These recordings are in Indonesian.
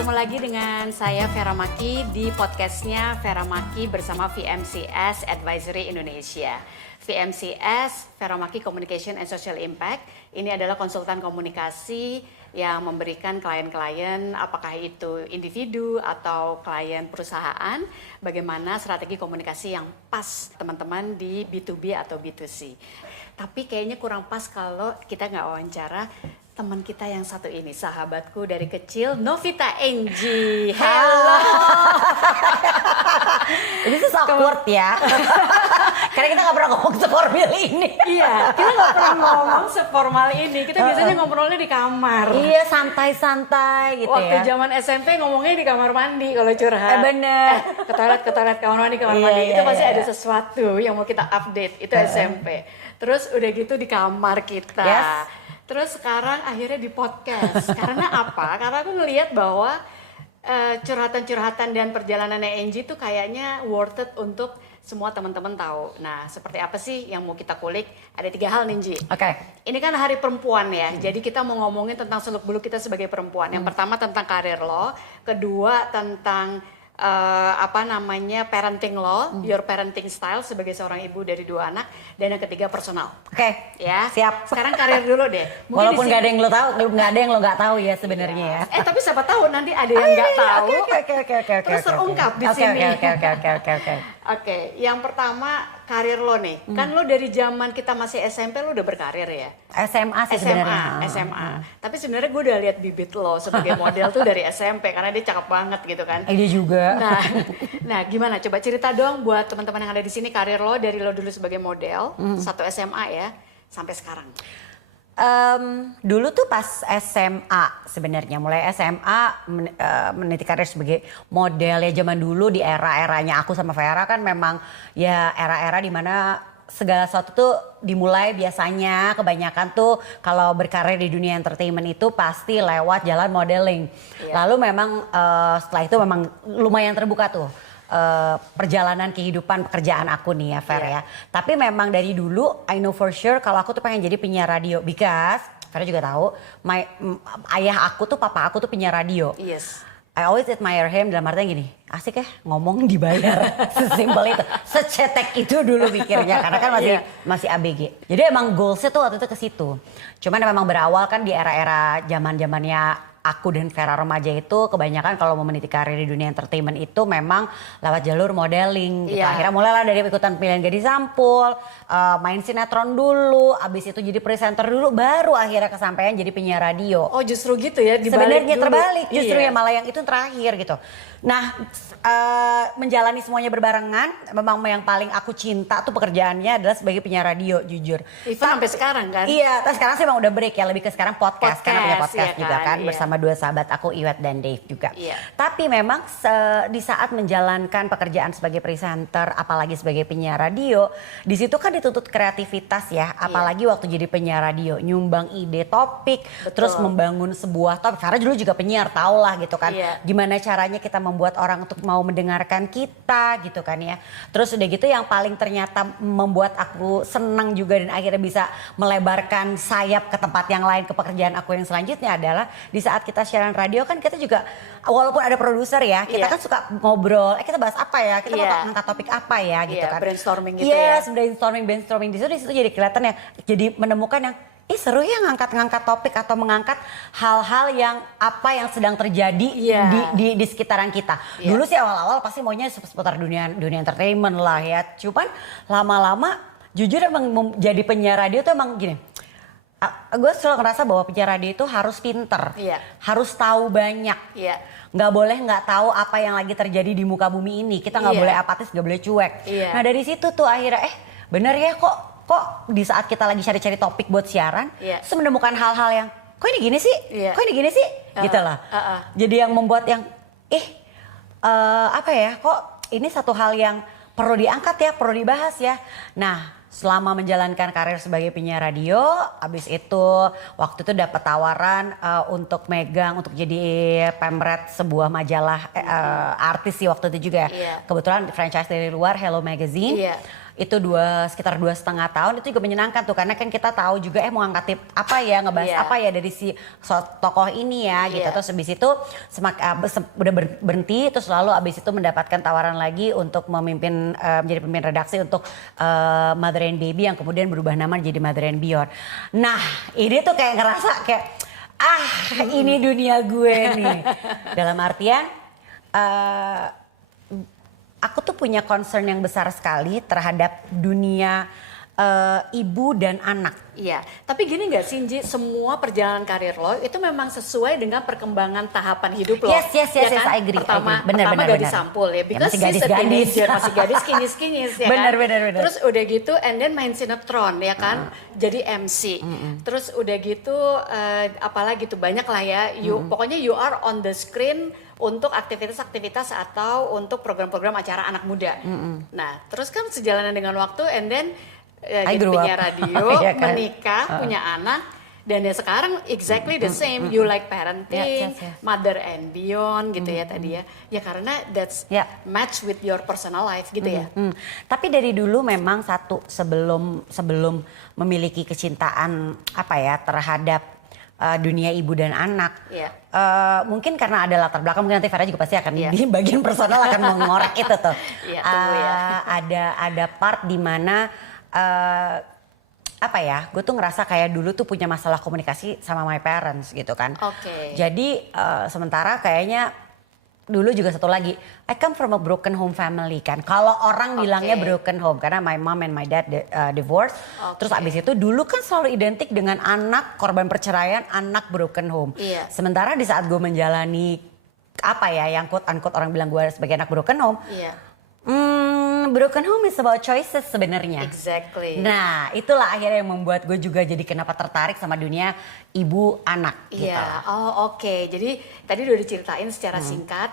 Ketemu lagi dengan saya Vera Maki di podcastnya Vera Maki bersama VMCS Advisory Indonesia. VMCS, Vera Maki Communication and Social Impact, ini adalah konsultan komunikasi yang memberikan klien-klien, apakah itu individu atau klien perusahaan, bagaimana strategi komunikasi yang pas teman-teman di B2B atau B2C. Tapi kayaknya kurang pas kalau kita nggak wawancara teman kita yang satu ini, sahabatku dari kecil, Novita Engie. Hello. Ini tuh awkward ya. Karena kita nggak pernah ngomong seformal ini. Iya, kita nggak pernah ngomong seformal ini. Kita biasanya ngobrolnya di kamar. Iya, santai-santai gitu. Waktu ya. zaman SMP ngomongnya di kamar mandi kalau curhat. Bener. Ke toilet, kamar mandi, kamar Iya, mandi. iya, Itu pasti iya. ada sesuatu yang mau kita update. Itu SMP. Terus udah gitu di kamar kita. Yes. Terus sekarang akhirnya di podcast. Karena apa? Karena aku ngelihat bahwa curhatan-curhatan dan perjalanannya Engie tuh kayaknya worth it untuk semua teman-teman tahu. Nah, seperti apa sih yang mau kita kulik? Ada 3 hal nih, Engie. Oke. Ini kan hari perempuan ya, jadi kita mau ngomongin tentang seluk-beluk kita sebagai perempuan. Yang pertama tentang karir lo, kedua tentang parenting lo, your parenting style sebagai seorang ibu dari 2 anak, dan yang ketiga personal. Oke. Ya, Siap. Sekarang karir dulu deh. Walaupun di nggak sini- ada yang lo tahu, nggak ada yang lo nggak tahu ya sebenarnya ya. Tapi siapa tahu nanti ada yang nggak tahu. Oke. Terus terungkap di sini. Oke. Oke, yang pertama karir lo nih. Kan lo dari zaman kita masih SMP lo udah berkarir ya. SMA sih sebenarnya. SMA. Tapi sebenarnya gue udah lihat bibit lo sebagai model tuh dari SMP karena dia cakep banget gitu kan. Dia juga. Nah, gimana? Coba cerita dong buat teman-teman yang ada di sini karir lo dari lo dulu sebagai model, satu SMA ya, sampai sekarang. Dulu tuh pas SMA sebenarnya, mulai SMA meniti karir sebagai model ya. Zaman dulu di era-eranya aku sama Vera kan memang ya era-era dimana segala sesuatu tuh dimulai biasanya kebanyakan tuh kalau berkarir di dunia entertainment itu pasti lewat jalan modeling. Lalu memang setelah itu memang lumayan terbuka tuh perjalanan kehidupan pekerjaan aku nih ya Fer ya. Tapi memang dari dulu I know for sure kalau aku tuh pengen jadi penyiar radio because Vera juga tahu ayah aku tuh papa aku tuh penyiar radio. Yes. I always admire him dalam artinya gini, asik ya ngomong dibayar, sesimpel itu, secetek itu dulu pikirnya karena kan masih ABG. Jadi emang goalsnya tuh waktu itu ke situ. Cuman memang berawal kan di era-era zaman-zamannya aku dan Vera remaja itu kebanyakan kalau mau meniti karir di dunia entertainment itu memang lewat jalur modeling gitu. Akhirnya mulailah dari ikutan pilihan gadis sampul, main sinetron dulu, abis itu jadi presenter dulu, baru akhirnya kesampaian jadi penyiar radio. Oh justru gitu ya, Sebenarnya dulu. terbalik justru ya malah yang itu terakhir gitu. Nah menjalani semuanya berbarengan, memang yang paling aku cinta tuh pekerjaannya adalah sebagai penyiar radio jujur. Even sampai sekarang kan? Iya, tapi sekarang sih emang udah break ya, lebih ke sekarang podcast karena punya podcast iya juga kan iya. bersama 2 sahabat aku Iwet dan Dave juga. Iya. Tapi memang di saat menjalankan pekerjaan sebagai presenter, apalagi sebagai penyiar radio, di situ kan dituntut kreativitas ya, apalagi waktu jadi penyiar radio, nyumbang ide topik, terus membangun sebuah topik. Karena dulu juga penyiar, tau lah gitu kan, gimana caranya kita membuat orang untuk mau mendengarkan kita gitu kan ya. Terus udah gitu yang paling ternyata membuat aku senang juga dan akhirnya bisa melebarkan sayap ke tempat yang lain, ke pekerjaan aku yang selanjutnya adalah di saat kita siaran radio kan kita juga walaupun ada produser ya, kita kan suka ngobrol, kita bahas apa ya, kita mau angkat topik apa ya gitu kan. Brainstorming gitu ya. Yes, brainstorming di situ jadi kelihatan ya, jadi menemukan yang seru ya ngangkat topik atau mengangkat hal-hal yang apa yang sedang terjadi di sekitaran kita. Dulu sih awal-awal pasti maunya seputar dunia entertainment lah ya. Cuman lama-lama jujur emang jadi penyiar radio tuh emang gini. Gue selalu ngerasa bahwa penyiar radio itu harus pinter, harus tahu banyak. Nggak boleh nggak tahu apa yang lagi terjadi di muka bumi ini. Kita nggak boleh apatis, nggak boleh cuek. Nah dari situ tuh akhirnya bener ya kok di saat kita lagi cari-cari topik buat siaran, terus menemukan hal-hal yang kok ini gini sih, gitu lah. Jadi yang membuat yang kok ini satu hal yang perlu diangkat ya, perlu dibahas ya. Nah selama menjalankan karir sebagai penyiar radio, abis itu waktu itu dapat tawaran untuk megang, untuk jadi pemret sebuah majalah artis sih waktu itu juga. Kebetulan franchise dari luar, Hello Magazine. Itu sekitar 2,5 tahun, itu juga menyenangkan tuh karena kan kita tahu juga mau ngangkat apa ya, ngebahas apa ya dari si tokoh ini ya gitu. Terus habis itu udah berhenti, terus lalu abis itu mendapatkan tawaran lagi untuk memimpin menjadi pemimpin redaksi untuk Mother and Baby yang kemudian berubah nama jadi Mother and Beyond. Nah ini tuh kayak ngerasa kayak ini dunia gue nih. Dalam artian aku tuh punya concern yang besar sekali terhadap dunia ibu dan anak. Iya, tapi gini nggak sih Nji, semua perjalanan karir lo itu memang sesuai dengan perkembangan tahapan hidup lo. Yes, ya kan? I agree. Pertama Bener. gadis sampul ya, because masih gadis-gadis. masih gadis kinyis-kinyis ya bener. kan. Terus udah gitu, and then main sinetron ya kan, jadi MC. Terus udah gitu, apalagi tuh banyak lah ya. Pokoknya you are on the screen untuk aktivitas-aktivitas atau untuk program-program acara anak muda. Nah, terus kan sejalan dengan waktu, and then jadi penyiar radio, menikah, punya anak, dan ya sekarang exactly the same. You like parenting, Mother and Beyond gitu ya tadi ya. Ya karena that's match with your personal life gitu ya. Tapi dari dulu memang sebelum memiliki kecintaan terhadap dunia ibu dan anak. Mungkin karena ada latar belakang, mungkin nanti Vera juga pasti akan di bagian personal akan mengorek itu tuh. Ada part di mana gue tuh ngerasa kayak dulu tuh punya masalah komunikasi sama my parents gitu kan. Jadi sementara kayaknya dulu juga satu lagi, I come from a broken home family kan. Kalau orang bilangnya broken home karena my mom and my dad divorced. Terus abis itu dulu kan selalu identik dengan anak korban perceraian, anak broken home. Sementara di saat gue menjalani yang quote unquote orang bilang gue sebagai anak broken home. Broken home is about choices sebenarnya. Exactly. Nah, itulah akhirnya yang membuat gue juga jadi kenapa tertarik sama dunia ibu anak. Gitu. Jadi tadi udah diceritain secara singkat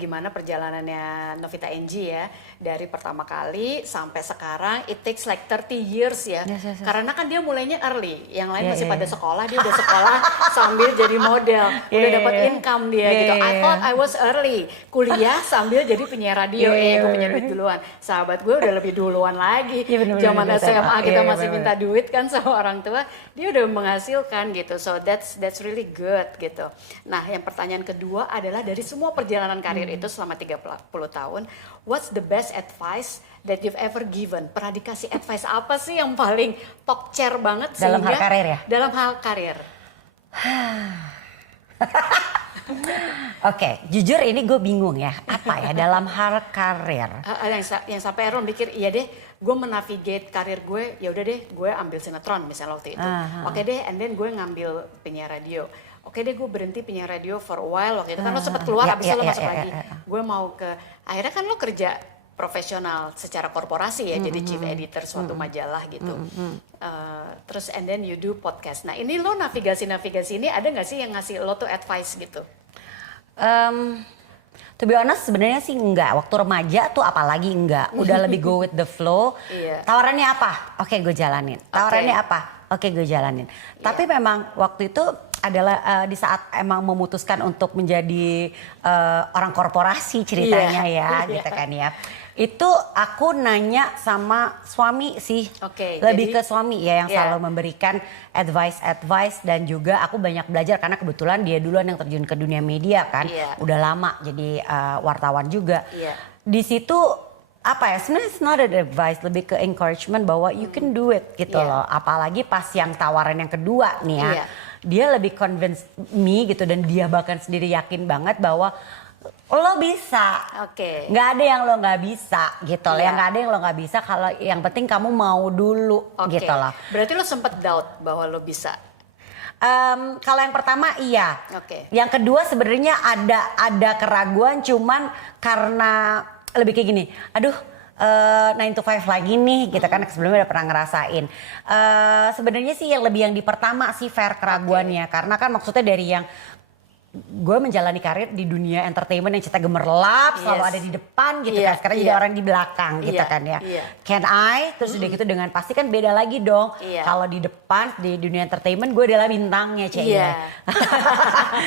gimana perjalanannya Novita Enji ya. Dari pertama kali sampai sekarang, it takes like 30 years ya. Karena kan dia mulainya early. Yang lain masih pada sekolah, dia udah sekolah sambil jadi model. Udah dapat income dia gitu. I thought I was early. Kuliah sambil jadi penyiar radio. Gue punya duit duluan. Sahabat gue udah lebih duluan lagi. Zaman SMA kita masih minta duit kan sama orang tua. Dia udah menghasilkan gitu. So that's really good gitu. Nah, yang pertanyaan kedua adalah dari semua perjalanan karir itu selama 30 tahun, what's the best advice that you've ever given? Pernah dikasih advice apa sih yang paling top chair banget dalam hal karir ya? Dalam hal karir. Oke, jujur ini gue bingung ya. Apa ya dalam hal karir? Yang sampai Aaron mikir, iya deh, gue menavigate karir gue, ya udah deh, gue ambil sinetron misalnya waktu itu. Oke deh, and then gue ngambil penyiar radio. Oke deh, gue berhenti penyiar radio for a while waktu itu. Kan lo sempat keluar, abis itu lo masuk lagi. Gue mau akhirnya kan lo kerja profesional secara korporasi ya, jadi chief editor suatu majalah gitu. Terus and then you do podcast. Nah ini lo navigasi ini ada nggak sih yang ngasih lo tuh advice gitu? To be honest sebenarnya sih enggak. Waktu remaja tuh apalagi enggak. Udah lebih go with the flow. Tawarannya apa? Oke, gue jalanin. Tawarannya apa? Oke, gue jalanin. Tapi memang waktu itu adalah di saat emang memutuskan untuk menjadi orang korporasi ceritanya gitu kan ya. Itu aku nanya sama suami sih, lebih ke suami ya yang selalu memberikan advice dan juga aku banyak belajar karena kebetulan dia duluan yang terjun ke dunia media kan, udah lama jadi wartawan juga. Di situ sebenarnya it's not an advice, lebih ke encouragement bahwa you can do it gitu loh. Apalagi pas yang tawaran yang kedua nih ya, dia lebih convince me gitu dan dia bahkan sendiri yakin banget bahwa lo bisa, nggak ada yang lo nggak bisa gitu loh, yang nggak ada yang lo nggak bisa kalau yang penting kamu mau dulu gitu loh. Berarti lo sempet doubt bahwa lo bisa? Kalau yang pertama iya, yang kedua sebenarnya ada keraguan cuman karena lebih kayak gini, 9 to 5 lagi nih gitu kan sebelumnya udah pernah ngerasain. Sebenarnya sih yang lebih yang di pertama sih fair keraguannya karena kan maksudnya dari yang gue menjalani karir di dunia entertainment yang cetak gemerlap, selalu ada di depan gitu kan. Sekarang jadi orang di belakang gitu kan ya. Can I? Terus udah gitu dengan pasti kan beda lagi dong. Kalau di depan di dunia entertainment gue adalah bintangnya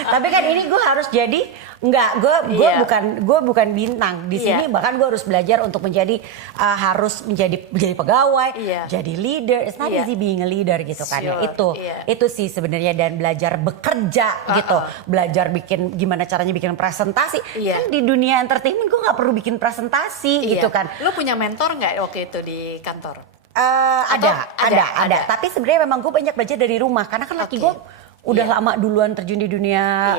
Tapi kan ini gue harus jadi gue bukan bintang di sini. Bahkan gue harus belajar untuk harus menjadi pegawai, jadi leader. It's not easy being a leader gitu kan ya. Itu sih sebenarnya, dan belajar bekerja gitu, belajar gimana caranya bikin presentasi. Kan di dunia entertainment gue nggak perlu bikin presentasi gitu kan. Lu punya mentor nggak waktu itu di kantor? Ada. Tapi sebenarnya memang gue banyak belajar dari rumah karena kan laki gue udah lama duluan terjun di dunia.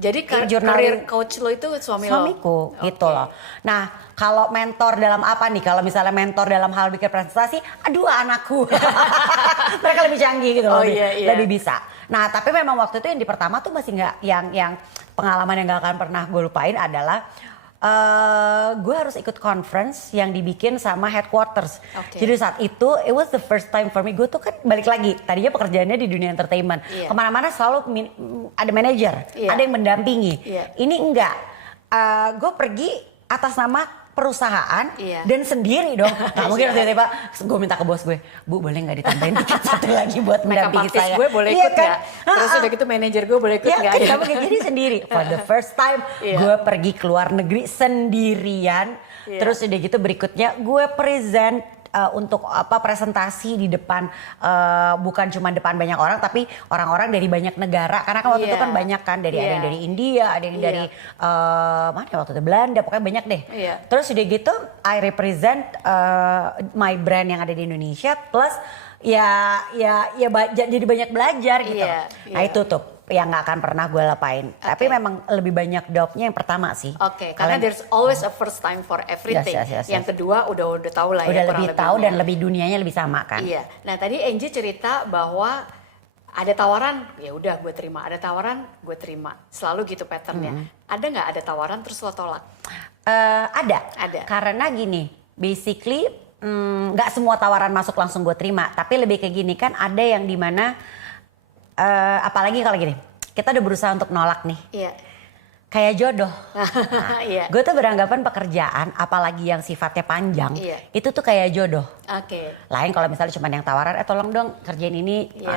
Jadi career coach lo itu suamiku gitu loh. Nah, kalau mentor dalam apa nih? Kalau misalnya mentor dalam hal bikin presentasi, aduh anakku. Mereka lebih canggih gitu loh, lebih bisa. Nah, tapi memang waktu itu yang di pertama tuh masih nggak, yang pengalaman yang nggak akan pernah gue lupain adalah gue harus ikut conference yang dibikin sama headquarters. Jadi saat itu it was the first time for me. Gue tuh kan balik lagi, tadinya pekerjaannya di dunia entertainment. Kemana-mana selalu ada manajer, ada yang mendampingi. Ini enggak. Gue pergi atas nama perusahaan dan sendiri dong. Gak mungkin tiba-tiba gue minta ke bos gue, Bu boleh gak ditambahin tiket satu lagi buat mendampingi saya. Gue boleh ikut kan? Terus udah gitu manajer gue boleh ikut gak? Gak mungkin, jadi sendiri. For the first time gue pergi ke luar negeri sendirian. Terus udah gitu berikutnya gue present untuk presentasi di depan, bukan cuma depan banyak orang tapi orang-orang dari banyak negara, karena kan waktu itu kan banyak kan ada yang dari India, ada yang dari mana waktu itu Belanda, pokoknya banyak deh. Terus udah gitu I represent my brand yang ada di Indonesia, plus jadi banyak belajar gitu. Nah itu tuh yang nggak akan pernah gue lupain. Tapi memang lebih banyak jobnya yang pertama sih. Karena there's always a first time for everything. Yang kedua udah tahu lah udah lebih tahu dan lebih dunianya lebih sama kan. Nah tadi Angie cerita bahwa ada tawaran, ya udah gue terima. Ada tawaran, gue terima. Selalu gitu patternnya. Ada nggak ada tawaran terus lo tolak? Ada. Karena gini, basically nggak semua tawaran masuk langsung gue terima. Tapi lebih kayak gini kan, ada yang dimana apalagi kalau gini, kita udah berusaha untuk nolak nih. Kayak jodoh. Gue tuh beranggapan pekerjaan, apalagi yang sifatnya panjang, itu tuh kayak jodoh. Lain kalau misalnya cuma yang tawaran, tolong dong kerjain ini, itu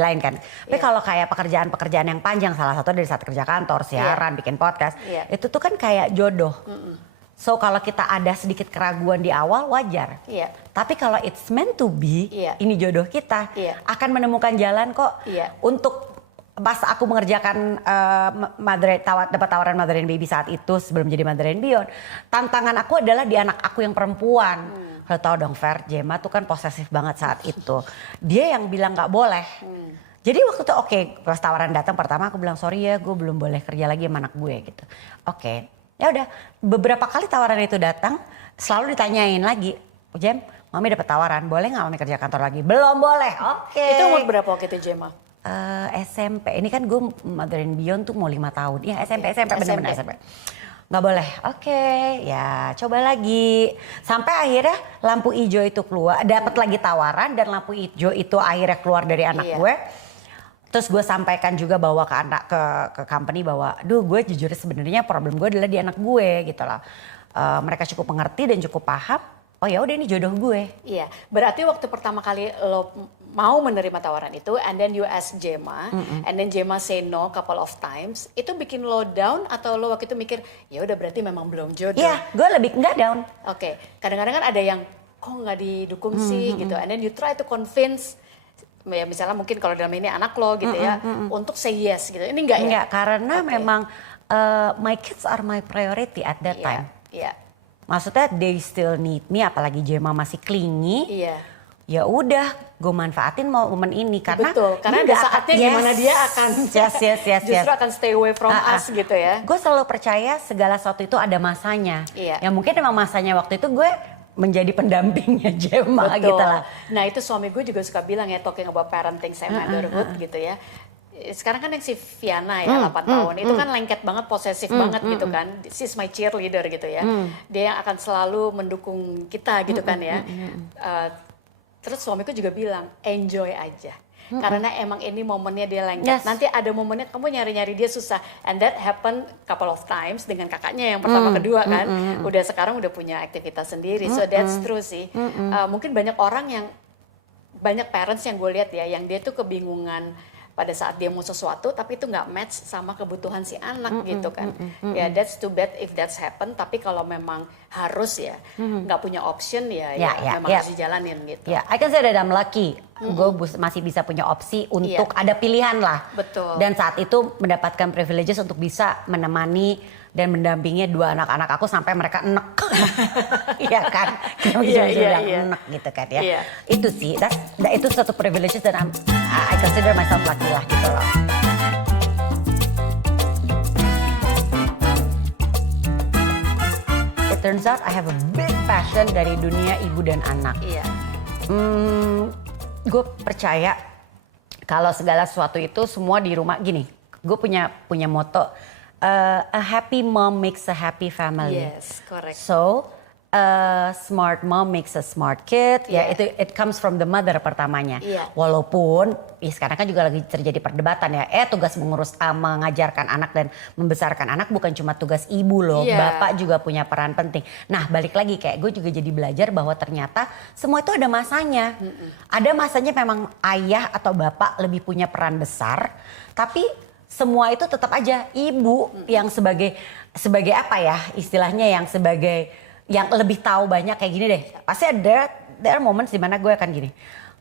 lain kan. Tapi kalau kayak pekerjaan-pekerjaan yang panjang, salah satu dari saat kerja kantor, siaran, bikin podcast, itu tuh kan kayak jodoh. So kalau kita ada sedikit keraguan di awal wajar. Tapi kalau it's meant to be, ini jodoh kita, akan menemukan jalan kok. Untuk pas aku mengerjakan dapat tawaran Mother and Baby saat itu sebelum jadi Mother and Beyond, tantangan aku adalah di anak aku yang perempuan. Kalau tahu dong Fer, Gemma tuh kan posesif banget saat itu. Dia yang bilang nggak boleh. Jadi waktu itu pas tawaran datang pertama aku bilang sorry ya, gue belum boleh kerja lagi sama anak gue gitu. Ya udah, beberapa kali tawaran itu datang, selalu ditanyain lagi, Jem, Mami dapat tawaran, boleh nggak Mami kerja kantor lagi? Belum boleh, Itu umur berapa waktu itu Gemma? SMP, ini kan gue Mother and Beyond tuh mau 5 tahun, ya SMP bener-bener SMP. Nggak boleh, ya coba lagi. Sampai akhirnya lampu hijau itu keluar, dapat lagi tawaran dan lampu hijau itu akhirnya keluar dari anak gue. Terus gue sampaikan juga bahwa ke company bahwa, gue jujur sebenarnya problem gue adalah di anak gue gitu loh. Mereka cukup mengerti dan cukup paham. Oh ya udah ini jodoh gue. Berarti waktu pertama kali lo mau menerima tawaran itu, and then you ask Gemma, and then Gemma say no couple of times, itu bikin lo down atau lo waktu itu mikir, ya udah berarti memang belum jodoh? Gue lebih nggak down. Kadang-kadang kan ada yang kok nggak didukung sih gitu, and then you try to convince. Ya misalnya mungkin kalau dalam ini anak lo gitu untuk say yes gitu. Ini enggak ya? Enggak, karena memang my kids are my priority at that time. Maksudnya they still need me, apalagi Gemma masih clingy. Ya udah, gue manfaatin momen ini karena karena ada saatnya gimana dia akan justru akan stay away from us gitu ya. Gue selalu percaya segala sesuatu itu ada masanya. Ya mungkin emang masanya waktu itu gue menjadi pendampingnya Gemma gitu lah. Nah itu suami gue juga suka bilang ya, talking about parenting and motherhood gitu ya. Sekarang kan yang si Viana ya 8 tahun itu kan lengket banget, posesif banget gitu kan. She's my cheerleader gitu ya. Dia yang akan selalu mendukung kita gitu kan ya. Terus suamiku juga bilang enjoy aja. Karena emang ini momennya dia lengket. Yes. Nanti ada momennya kamu nyari-nyari dia susah. And that happen couple of times dengan kakaknya yang pertama kedua kan. Udah sekarang udah punya aktivitas sendiri. So that's true sih. Mungkin banyak orang yang, banyak parents yang gue lihat ya, yang dia tuh kebingungan pada saat dia mau sesuatu tapi itu nggak match sama kebutuhan si anak gitu kan. Ya that's too bad if that's happen, tapi kalau memang harus ya nggak punya option ya memang harus dijalanin gitu. Ya, I can say that I'm lucky. Gue masih bisa punya opsi untuk ada pilihan lah. Betul. Dan saat itu mendapatkan privileges untuk bisa menemani dan mendampingi dua anak-anak aku sampai mereka enek. Iya kan? Bilang enek gitu kan ya. Iya. Itu sih, itu satu privileges dan I consider myself lucky lah gitu loh. It turns out I have a big passion dari dunia ibu dan anak. Iya. Gue percaya kalau segala sesuatu itu semua di rumah gini. Gue punya motto, a happy mom makes a happy family. Yes, correct. So a smart mom makes a smart kid. Ya itu it comes from the mother pertamanya. Walaupun sekarang kan juga lagi terjadi perdebatan ya. Tugas mengajarkan anak dan membesarkan anak bukan cuma tugas ibu loh. Bapak juga punya peran penting. Nah balik lagi kayak gue juga jadi belajar bahwa ternyata semua itu ada masanya. Ada masanya memang ayah atau bapak lebih punya peran besar. Tapi semua itu tetap aja ibu yang sebagai apa ya istilahnya yang lebih tahu banyak kayak gini deh. Pasti there are moments di mana gue akan gini.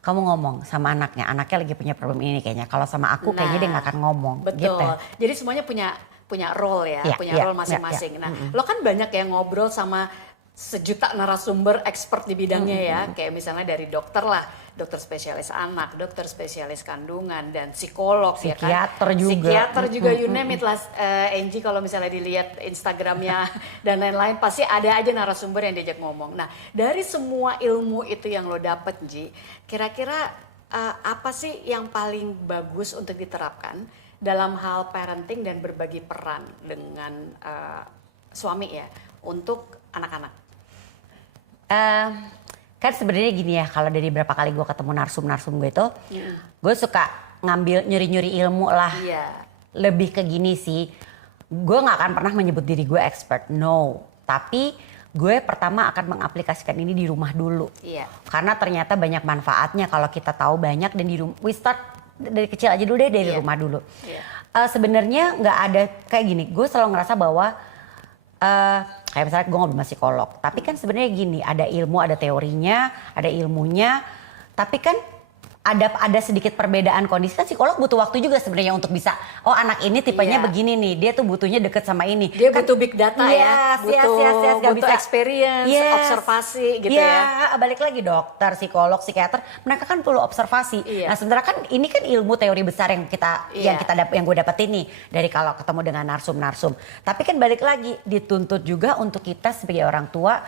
Kamu ngomong sama anaknya lagi punya problem ini kayaknya. Kalau sama aku kayaknya dia nggak akan ngomong. Betul. Gitu. Jadi semuanya punya role ya, punya role masing-masing. Nah, lo kan banyak yang ngobrol sama sejuta narasumber expert di bidangnya ya. Kayak misalnya dari dokter lah, dokter spesialis anak, dokter spesialis kandungan, dan psikolog psikiater ya kan. juga. Psikiater juga, you name it lah. Angie kalau misalnya dilihat Instagramnya dan lain-lain, pasti ada aja narasumber yang diajak ngomong. Nah, dari semua ilmu itu yang lo dapet, Ji, kira-kira apa sih yang paling bagus untuk diterapkan dalam hal parenting dan berbagi peran dengan suami ya untuk anak-anak? Kan sebenarnya gini ya, kalau dari berapa kali gue ketemu narsum gue itu, gue suka ngambil nyuri-nyuri ilmu lah. Lebih ke gini sih, gue nggak akan pernah menyebut diri gue expert, no. Tapi gue pertama akan mengaplikasikan ini di rumah dulu. Karena ternyata banyak manfaatnya kalau kita tahu banyak dan di rumah. We start dari kecil aja dulu deh, dari rumah dulu. Sebenarnya nggak ada kayak gini, gue selalu ngerasa bahwa kayak misalnya gue ngobrol sama psikolog, tapi kan sebenarnya gini, ada ilmu, ada teorinya, ada ilmunya, tapi kan ada sedikit perbedaan kondisi. Kan psikolog butuh waktu juga sebenarnya untuk bisa, oh anak ini tipenya begini nih, dia tuh butuhnya deket sama ini. Dia kan, butuh big data butuh butuh experience, observasi gitu ya. Balik lagi dokter, psikolog, psikiater, mereka kan perlu observasi. Nah sementara kan ini kan ilmu teori besar yang gue dapetin nih dari kalau ketemu dengan narsum. Tapi kan balik lagi dituntut juga untuk kita sebagai orang tua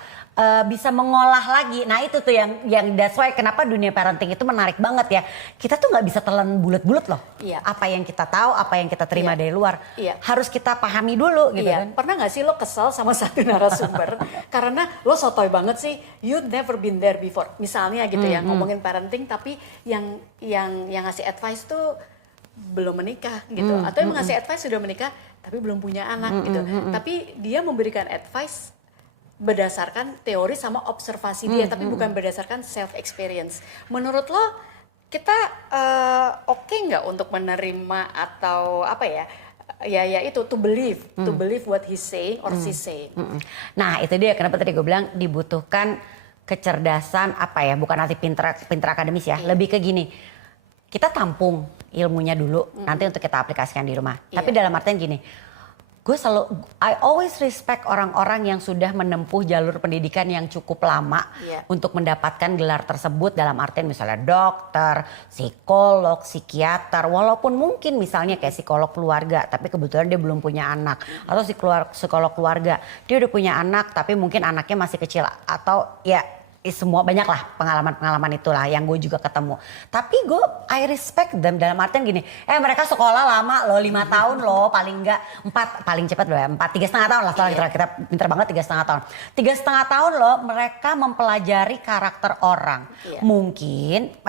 bisa mengolah lagi. Nah itu tuh yang that's why kenapa dunia parenting itu menarik banget ya. Kita tuh nggak bisa telan bulat-bulat loh. Apa yang kita tahu, apa yang kita terima dari luar, harus kita pahami dulu gitu kan. Pernah nggak sih lo kesel sama satu narasumber karena lo sotoy banget sih, you never been there before. Misalnya gitu ya, ngomongin parenting tapi yang ngasih advice tuh belum menikah gitu, atau yang ngasih advice sudah menikah tapi belum punya anak gitu. Tapi dia memberikan advice berdasarkan teori sama observasi dia, tapi bukan berdasarkan self experience. Menurut lo kita oke nggak untuk menerima atau apa ya? Ya itu to believe what he say or she say. Nah itu dia kenapa tadi gue bilang dibutuhkan kecerdasan apa ya? Bukan arti pinter akademis ya. Lebih ke gini, kita tampung ilmunya dulu, nanti untuk kita aplikasikan di rumah. Tapi dalam artian gini. I always respect orang-orang yang sudah menempuh jalur pendidikan yang cukup lama untuk mendapatkan gelar tersebut, dalam artian misalnya dokter, psikolog, psikiater, walaupun mungkin misalnya kayak psikolog keluarga tapi kebetulan dia belum punya anak, atau psikolog keluarga dia udah punya anak tapi mungkin anaknya masih kecil, atau ya semua banyak lah pengalaman-pengalaman itulah yang gue juga ketemu. Tapi I respect them dalam artian gini, mereka sekolah lama loh, 5 tahun loh, paling enggak 4, paling cepat loh ya, 3,5 tahun lah, soalnya kita pinter banget 3,5 tahun. 3,5 tahun loh mereka mempelajari karakter orang. Mungkin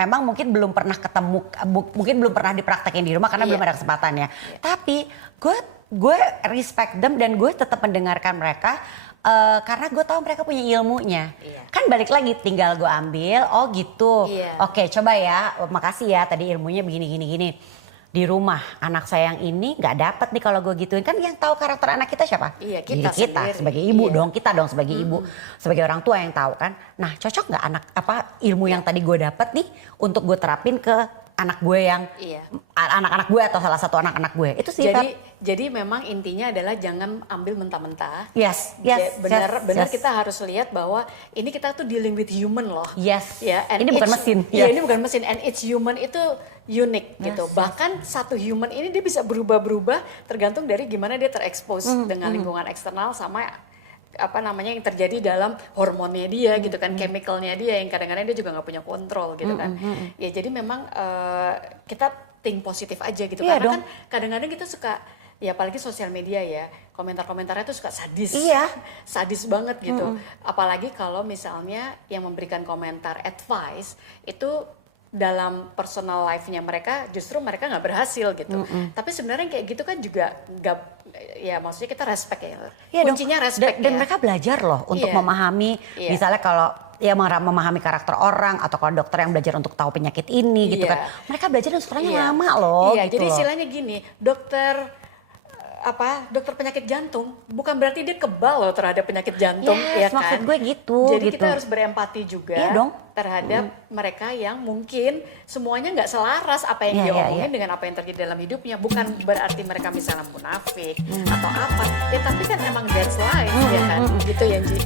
belum pernah ketemu, mungkin belum pernah dipraktekin di rumah karena belum ada kesempatannya. Tapi gue respect them dan gue tetap mendengarkan mereka. Karena gue tahu mereka punya ilmunya. Kan balik lagi tinggal gue ambil, oh gitu. Oke, coba ya, makasih ya tadi ilmunya begini. Di rumah anak saya yang ini nggak dapat nih kalau gue gituin. Kan yang tahu karakter anak kita siapa? Kita sebagai ibu dong, kita dong sebagai ibu, sebagai orang tua yang tahu kan. Nah, cocok nggak ilmu yang tadi gue dapat nih untuk gue terapin ke anak gue yang anak-anak gue atau salah satu anak-anak gue. Itu sih. Jadi memang intinya adalah jangan ambil mentah-mentah. Yes. Benar kita harus lihat bahwa ini kita tuh dealing with human loh. Yes. Ya, ini bukan mesin. Iya, ini bukan mesin, and it's human itu unik gitu. Bahkan satu human ini dia bisa berubah-berubah tergantung dari gimana dia terekspos dengan lingkungan eksternal sama yang terjadi dalam hormonnya dia gitu kan, chemicalnya dia yang kadang-kadang dia juga nggak punya kontrol gitu kan. Ya jadi memang kita think positif aja gitu, karena kan kadang-kadang kita suka, ya apalagi sosial media ya, komentar-komentarnya tuh suka sadis, sadis banget gitu. Apalagi kalau misalnya yang memberikan komentar advice itu dalam personal life-nya mereka, justru mereka nggak berhasil gitu. Tapi sebenarnya kayak gitu kan juga nggak, ya maksudnya kita respect ya. Kuncinya respect dan mereka belajar loh untuk memahami, misalnya kalau memahami karakter orang, atau kalau dokter yang belajar untuk tahu penyakit ini gitu kan. Mereka belajar dan sekolahnya lama loh. Gitu jadi loh. istilahnya gini, dokter penyakit jantung bukan berarti dia kebal loh terhadap penyakit jantung, ya kan? Maksud gue gitu. Jadi kita harus berempati juga terhadap mereka yang mungkin semuanya nggak selaras apa yang dia omongin dengan apa yang terjadi dalam hidupnya. Bukan berarti mereka misalnya munafik atau apa. Ya tapi kan emang that's life, ya kan? Gitu ya, Ji.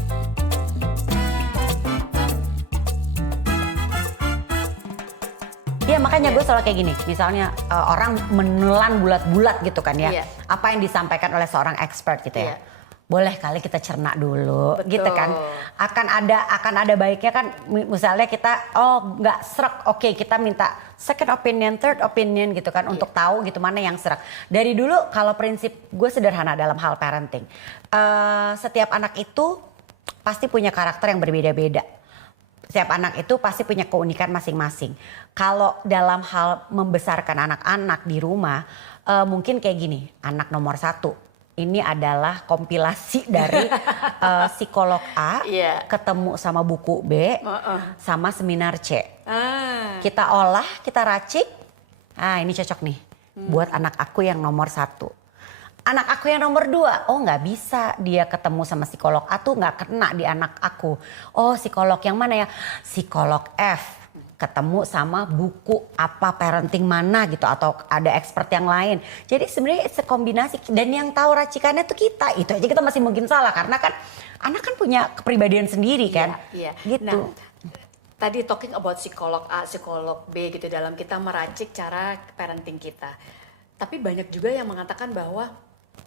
Iya, makanya gue selalu kayak gini, misalnya orang menelan bulat-bulat gitu kan ya, apa yang disampaikan oleh seorang expert gitu ya. Boleh kali kita cerna dulu. Betul. Gitu kan. Akan ada baiknya kan, misalnya kita nggak serak, oke, kita minta second opinion, third opinion gitu kan, untuk tahu gitu mana yang serak. Dari dulu kalau prinsip gue sederhana dalam hal parenting, setiap anak itu pasti punya karakter yang berbeda-beda. Setiap anak itu pasti punya keunikan masing-masing. Kalau dalam hal membesarkan anak-anak di rumah, mungkin kayak gini, anak nomor 1. Ini adalah kompilasi dari psikolog A ketemu sama buku B sama seminar C. Kita olah, kita racik, ini cocok nih buat anak aku yang nomor 1. Anak aku yang nomor 2, nggak bisa dia ketemu sama psikolog A tuh nggak kena di anak aku. Psikolog yang mana ya? Psikolog F ketemu sama buku apa parenting mana gitu, atau ada expert yang lain. Jadi sebenarnya sekombinasi, dan yang tahu racikannya tuh kita. Itu aja kita masih mungkin salah karena kan anak kan punya kepribadian sendiri kan. Gitu. Nah, tadi talking about psikolog A, psikolog B gitu dalam kita meracik cara parenting kita. Tapi banyak juga yang mengatakan bahwa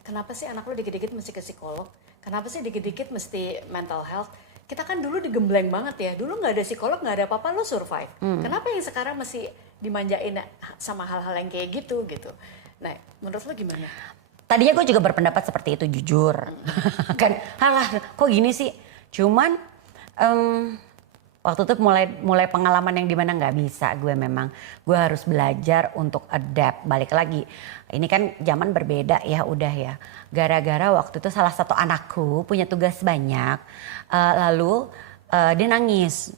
kenapa sih anak lo dikit-dikit mesti ke psikolog? Kenapa sih dikit-dikit mesti mental health? Kita kan dulu digembleng banget ya. Dulu nggak ada psikolog, nggak ada apa-apa, lo survive. Kenapa yang sekarang masih dimanjain sama hal-hal yang kayak gitu? Nah, menurut lo gimana? Tadinya gue juga berpendapat seperti itu, jujur. Kan, kok gini sih? Cuman waktu itu mulai pengalaman yang dimana nggak bisa gue harus belajar untuk adapt. Balik lagi, ini kan zaman berbeda ya, udah ya. Gara-gara waktu itu salah satu anakku punya tugas banyak, lalu dia nangis.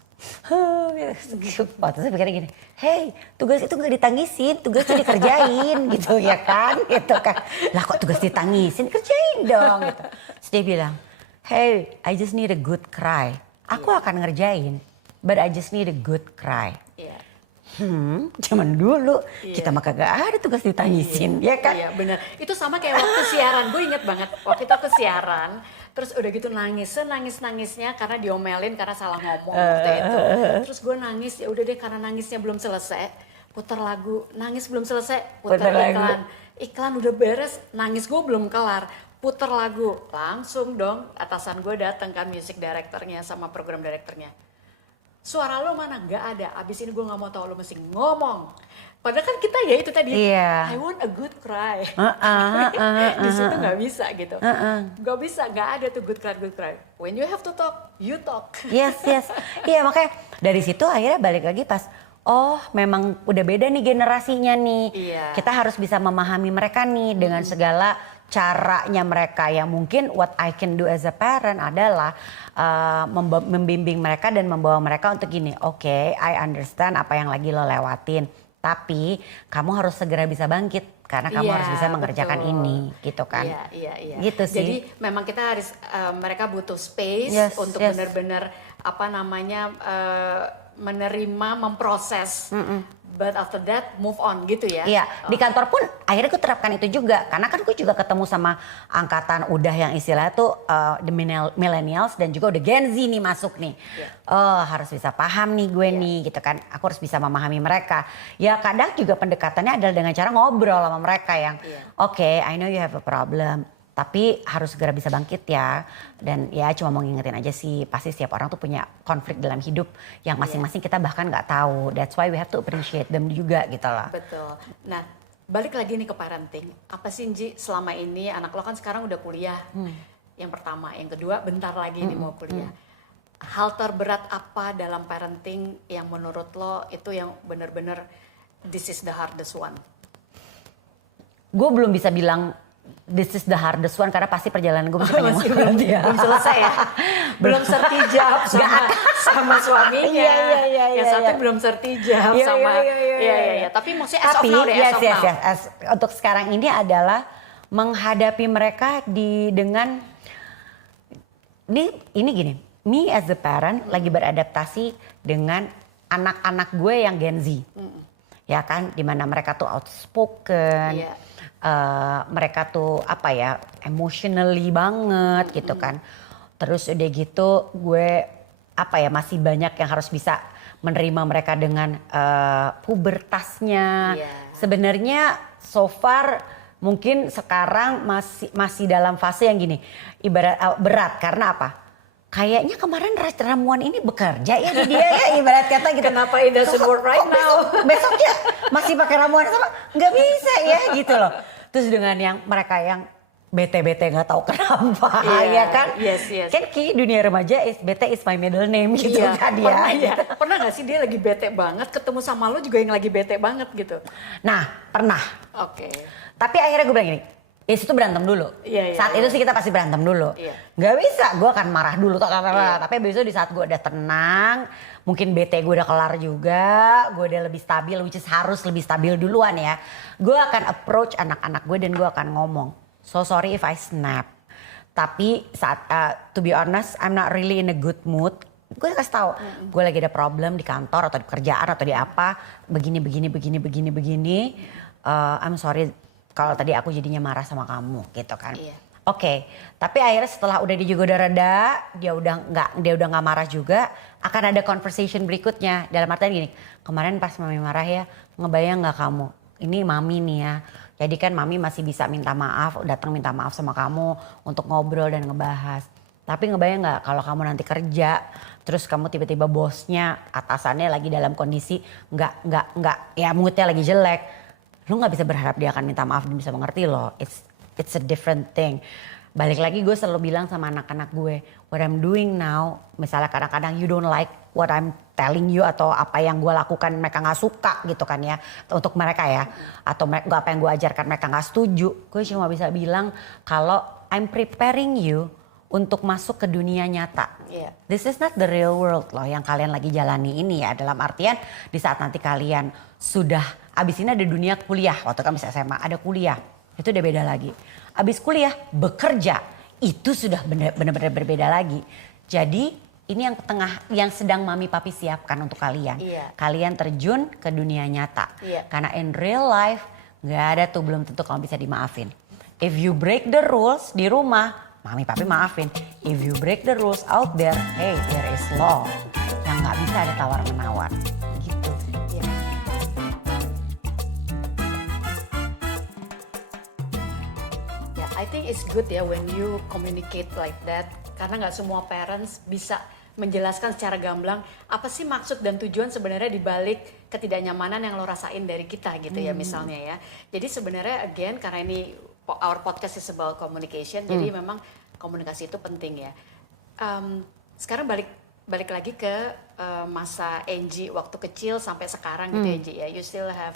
Waktu itu pikirnya gini, hey, tugas itu nggak ditangisin, tugas itu dikerjain gitu ya kan, gitu kan. Lah kok tugas ditangisin, kerjain dong gitu. Terus dia bilang, hey, I just need a good cry. Aku akan ngerjain, but I just need a good cry. Zaman dulu kita mah kagak ada tugas ditangisin, ya kan? Iya benar. Itu sama kayak waktu siaran, gue inget banget. Waktu itu aku siaran, terus udah gitu nangis-nangisnya karena diomelin karena salah ngomong waktu itu. Terus gue nangis, ya udah deh karena nangisnya belum selesai, putar lagu. Nangis belum selesai, putar iklan. Iklan udah beres, nangis gue belum kelar. Puter lagu, langsung dong atasan gue datang kan, music directornya sama program directornya. suara lo mana? Nggak ada. Abis ini gue nggak mau tahu, lo mesti ngomong. Padahal kan kita ya itu tadi, I want a good cry. Di situ nggak bisa gitu. Nggak bisa, nggak ada tuh good cry. When you have to talk, you talk. Yes. Iya, makanya dari situ akhirnya balik lagi pas, oh memang udah beda nih generasinya nih. Iya. Kita harus bisa memahami mereka nih dengan segala caranya mereka, yang mungkin what I can do as a parent adalah membimbing mereka dan membawa mereka untuk gini, oke, I understand apa yang lagi lo lewatin, tapi kamu harus segera bisa bangkit karena kamu harus bisa mengerjakan ini, gitu kan. Iya. Gitu sih. Jadi memang kita harus, mereka butuh space untuk benar-benar menerima, memproses. But after that move on gitu ya. Iya, di kantor pun akhirnya gue terapkan itu juga. Karena kan gue juga ketemu sama angkatan udah yang istilahnya tuh the millennials dan juga udah Gen Z nih masuk nih. Oh, harus bisa paham nih gue nih gitu kan. Aku harus bisa memahami mereka. Ya kadang juga pendekatannya adalah dengan cara ngobrol sama mereka yang oke, I know you have a problem. Tapi harus segera bisa bangkit ya. Dan ya cuma mau ngingetin aja sih, pasti setiap orang tuh punya konflik dalam hidup yang masing-masing kita bahkan nggak tahu. That's why we have to appreciate them juga gitu loh. Betul. Nah, balik lagi nih ke parenting. Apa sih Nji selama ini, anak lo kan sekarang udah kuliah. Yang pertama, yang kedua bentar lagi nih mau kuliah. Hal terberat apa dalam parenting yang menurut lo itu yang benar-benar this is the hardest one? Gue belum bisa bilang this is the hardest one karena pasti perjalanan gue masih panjang banget ya. Belum selesai ya. Belum sertijab sama suaminya. Yang satu belum sertijab sama. Iya. Tapi maksudnya as of now deh, as of now. Untuk sekarang ini adalah menghadapi mereka dengan ini gini. Me as a parent lagi beradaptasi dengan anak-anak gue yang Gen Z. Ya kan, dimana mereka tuh outspoken. Mereka tuh emotionally banget gitu kan. Terus udah gitu gue masih banyak yang harus bisa menerima mereka dengan pubertasnya. Sebenarnya so far mungkin sekarang masih dalam fase yang gini, ibarat berat karena apa? Kayaknya kemarin ramuan ini bekerja ya di dia ya, ibarat kata gitu. Kenapa it doesn't work right now? Besoknya masih pakai ramuan sama, nggak bisa ya gitu loh. Terus dengan yang mereka yang bete-bete nggak tahu kenapa, ya kan? Yes. Kan dunia remaja bete is my middle name gitu kan dia. Pernah nggak sih dia lagi bete banget ketemu sama lo juga yang lagi bete banget gitu? Nah, pernah. Oke. Tapi akhirnya gue bilang gini, ya itu berantem dulu. Saat itu sih kita pasti berantem dulu. Gak bisa, gue akan marah dulu. Tapi besok di saat gue udah tenang, mungkin bete gue udah kelar juga, gue udah lebih stabil, which is harus lebih stabil duluan ya. Gue akan approach anak-anak gue dan gue akan ngomong, so sorry if I snap. Tapi saat, to be honest, I'm not really in a good mood. Gue kasih tahu, gue lagi ada problem di kantor atau di kerjaan atau di apa, begini. I'm sorry kalau tadi aku jadinya marah sama kamu gitu kan. Oke, tapi akhirnya setelah udah dia juga udah reda, dia udah nggak marah juga, akan ada conversation berikutnya. Dalam artian gini, kemarin pas mami marah ya, ngebayang nggak kamu? Ini mami nih ya. Jadi kan mami masih bisa minta maaf, datang minta maaf sama kamu untuk ngobrol dan ngebahas. Tapi ngebayang nggak kalau kamu nanti kerja, terus kamu tiba-tiba bosnya, atasannya lagi dalam kondisi nggak ya moodnya lagi jelek. Lu gak bisa berharap dia akan minta maaf dan bisa mengerti loh. It's a different thing. Balik lagi gue selalu bilang sama anak-anak gue, what I'm doing now, misalnya kadang-kadang you don't like what I'm telling you atau apa yang gue lakukan mereka gak suka gitu kan ya. Untuk mereka ya. Atau apa yang gue ajarkan mereka gak setuju. Gue cuma bisa bilang kalau I'm preparing you untuk masuk ke dunia nyata. This is not the real world loh yang kalian lagi jalani ini ya. Dalam artian di saat nanti kalian sudah, abis ini ada dunia kuliah. Waktu kan bisa SMA ada kuliah. Itu udah beda lagi. Abis kuliah bekerja. Itu sudah benar-benar berbeda lagi. Jadi ini yang sedang mami papi siapkan untuk kalian. Kalian terjun ke dunia nyata. Karena in real life gak ada tuh belum tentu kamu bisa dimaafin. If you break the rules di rumah, mami papi maafin. If you break the rules out there, hey there is law. Yang gak bisa ada tawar-menawar. Gitu. I think it's good ya when you communicate like that. Karena gak semua parents bisa menjelaskan secara gamblang apa sih maksud dan tujuan sebenarnya di balik ketidaknyamanan yang lo rasain dari kita gitu ya misalnya ya. Jadi sebenarnya again karena ini our podcast is about communication, jadi memang komunikasi itu penting ya. Sekarang balik lagi ke masa Angie waktu kecil sampai sekarang gitu ya Angie ya. You still have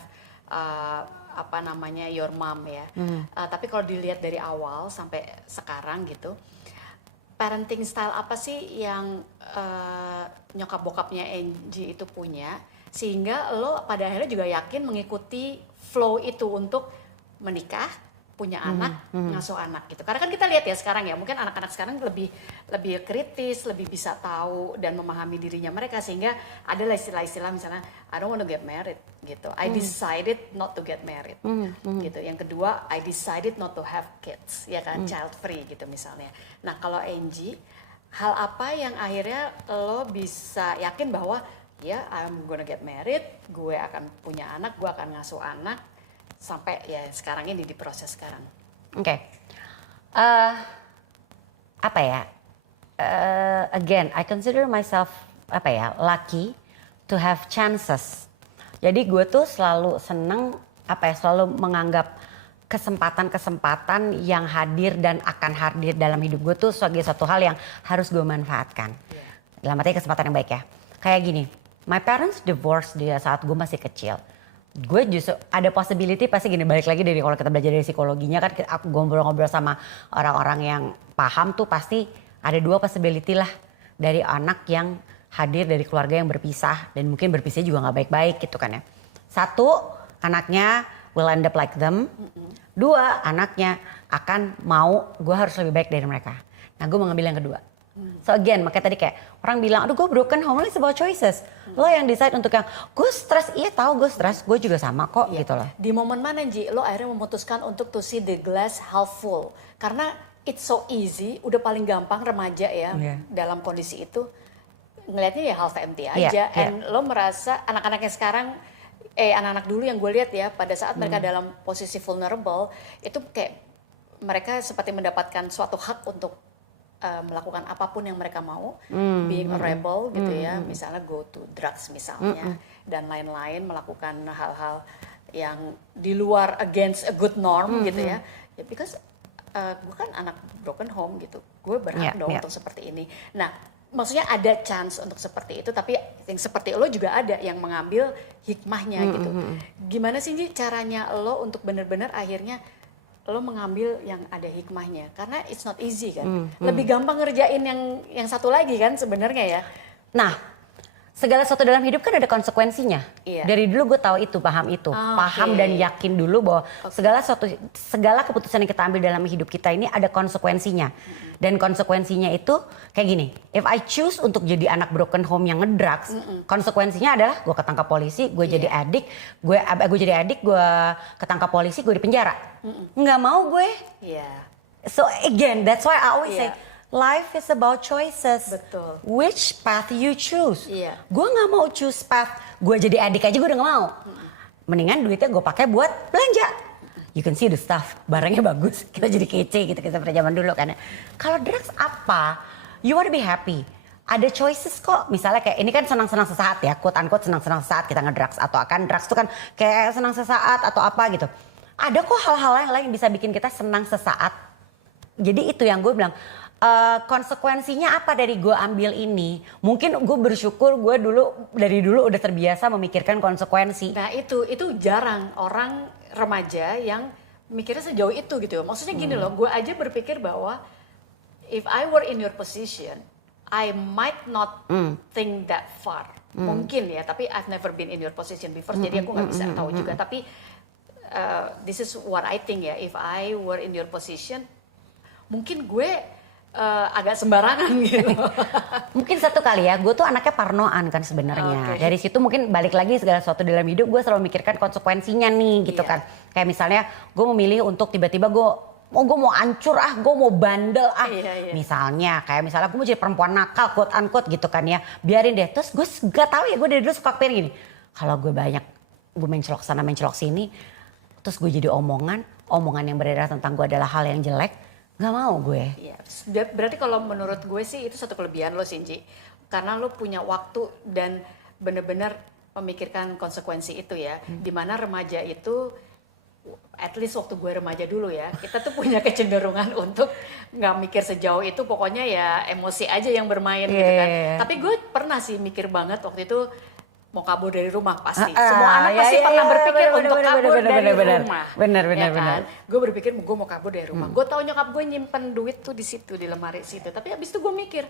apa namanya your mom ya. Tapi kalau dilihat dari awal sampai sekarang gitu, parenting style apa sih yang nyokap bokapnya Angie itu punya sehingga lo pada akhirnya juga yakin mengikuti flow itu untuk menikah, punya anak, ngasuh anak gitu. Karena kan kita lihat ya sekarang ya, mungkin anak-anak sekarang lebih kritis, lebih bisa tahu dan memahami dirinya mereka sehingga adalah istilah-istilah misalnya I don't want to get married gitu. I decided not to get married gitu. Yang kedua, I decided not to have kids, ya kan, child free gitu misalnya. Nah, kalau Angie, hal apa yang akhirnya lo bisa yakin bahwa ya I'm gonna get married, gue akan punya anak, gue akan ngasuh anak sampai ya sekarang ini di proses sekarang. Oke. Apa ya? Again, I consider myself lucky to have chances. Jadi gue tuh selalu seneng selalu menganggap kesempatan-kesempatan yang hadir dan akan hadir dalam hidup gue tuh sebagai satu hal yang harus gue manfaatkan. Dalam arti kesempatan yang baik ya. Kayak gini, my parents divorced dia saat gue masih kecil. Gue justru ada possibility pasti gini, balik lagi dari kalau kita belajar dari psikologinya kan aku ngobrol-ngobrol sama orang-orang yang paham tuh pasti ada dua possibility lah dari anak yang hadir dari keluarga yang berpisah dan mungkin berpisah juga nggak baik-baik gitu kan ya. Satu, anaknya will end up like them. Dua, anaknya akan mau gue harus lebih baik dari mereka. Nah gue mau ngambil yang kedua. So again, makanya tadi kayak orang bilang, aduh gue broken home, it's about choices. Lo yang decide untuk yang, gue stres, iya tahu gue stres, gue juga sama kok gitu loh. Di momen mana Ji, lo akhirnya memutuskan untuk to see the glass half full? Karena it's so easy, udah paling gampang remaja ya dalam kondisi itu, ngelihatnya ya half empty aja. And lo merasa anak-anaknya sekarang, anak-anak dulu yang gue lihat ya, pada saat mereka dalam posisi vulnerable, itu kayak mereka seperti mendapatkan suatu hak untuk melakukan apapun yang mereka mau, being a rebel gitu ya, misalnya go to drugs misalnya, dan lain-lain, melakukan hal-hal yang di luar against a good norm gitu ya, because gue kan anak broken home gitu, gue berhak dong untuk seperti ini. Nah, maksudnya ada chance untuk seperti itu, tapi yang seperti lo juga ada yang mengambil hikmahnya gitu. Gimana sih Ji caranya lo untuk benar-benar akhirnya lo mengambil yang ada hikmahnya, karena it's not easy kan. Lebih gampang ngerjain yang satu lagi kan sebenarnya ya. Nah, segala sesuatu dalam hidup kan ada konsekuensinya. Dari dulu gue tahu itu, paham itu, paham dan yakin dulu bahwa segala keputusan yang kita ambil dalam hidup kita ini ada konsekuensinya. Dan konsekuensinya itu kayak gini, if I choose untuk jadi anak broken home yang ngedrugs, konsekuensinya adalah gue ketangkap polisi, gue jadi adik, gue ketangkap polisi, gue di penjara. Nggak mau gue. So again, that's why I always say, life is about choices. Betul. Which path you choose. Gue nggak mau choose path, gue jadi adik aja gue udah nggak mau. Mendingan duitnya gue pakai buat belanja. You can see the stuff, barangnya bagus, kita jadi kece gitu, kita pada zaman dulu kan. Kalau drugs apa? You want to be happy. Ada choices kok, misalnya kayak ini kan senang-senang sesaat ya, quote unquote senang-senang sesaat kita ngedrugs, atau akan drugs itu kan kayak senang sesaat atau apa gitu. Ada kok hal-hal yang lain yang bisa bikin kita senang sesaat. Jadi itu yang gue bilang, konsekuensinya apa dari gue ambil ini? Mungkin gue bersyukur gue dari dulu udah terbiasa memikirkan konsekuensi. Nah itu jarang orang remaja yang mikirnya sejauh itu gitu. Maksudnya gini loh, gue aja berpikir bahwa if I were in your position, I might not think that far. Mungkin ya, tapi I've never been in your position before, jadi aku nggak bisa tahu juga. Tapi this is what I think ya, if I were in your position, mungkin gue agak sembarangan gitu. Mungkin satu kali ya, gue tuh anaknya parnoan kan sebenarnya. Dari situ mungkin balik lagi segala sesuatu dalam hidup gue selalu mikirkan konsekuensinya nih gitu kan. Kayak misalnya gue memilih untuk tiba-tiba gue mau hancur gue mau bandel Misalnya gue mau jadi perempuan nakal quote unquote gitu kan ya. Biarin deh. Terus gue gak tahu ya, gue dari dulu suka pikir gini. Kalau gue mencelok sana mencelok sini, terus gue jadi omongan yang beredar tentang gue adalah hal yang jelek. Gak mau gue. Berarti kalau menurut gue sih itu satu kelebihan lo Sinji. karena lo punya waktu dan benar-benar memikirkan konsekuensi itu ya. Dimana remaja itu, at least waktu gue remaja dulu ya, kita tuh punya kecenderungan untuk nggak mikir sejauh itu, pokoknya ya emosi aja yang bermain gitu kan. Tapi gue pernah sih mikir banget waktu itu mau kabur dari rumah pasti. Semua anak pasti pernah berpikir untuk kabur dari rumah. Benar. Gue berpikir gue mau kabur dari rumah. Gue tahu nyokap gue nyimpen duit tuh di situ, di lemari situ. Tapi abis itu gue mikir,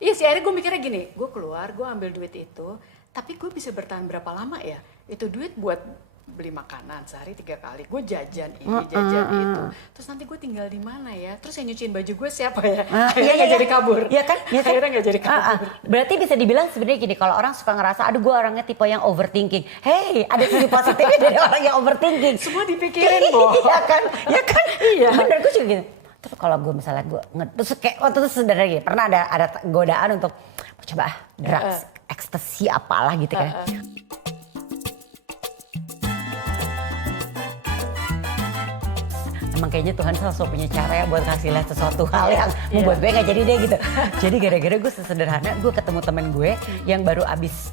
iya sih akhirnya gue mikirnya gini, gue keluar, gue ambil duit itu, tapi gue bisa bertahan berapa lama ya? Itu duit buat beli makanan sehari 3 kali, gue jajan ini, jajan itu, terus nanti gue tinggal di mana ya? Terus yang nyuciin baju gue siapa ya? Akhirnya nggak jadi kabur. Iya kan? Akhirnya nggak jadi kabur. Berarti bisa dibilang sebenarnya gini, kalau orang suka ngerasa, aduh gue orangnya tipe yang overthinking. Hey, ada sisi positifnya dari orang yang overthinking. Semua dipikirin, Bo. Iya kan? Iya. Bener, gue juga gitu. Terus kalau gue misalnya terus kayak waktu itu sebenarnya gini, pernah ada godaan untuk coba drugs, ekstasi apalah gitu kan. Emang kayaknya Tuhan selalu punya cara ya buat ngasih lihat sesuatu hal yang membuat gue gak jadi deh gitu. Jadi gara-gara gue sesederhana, gue ketemu temen gue yang baru abis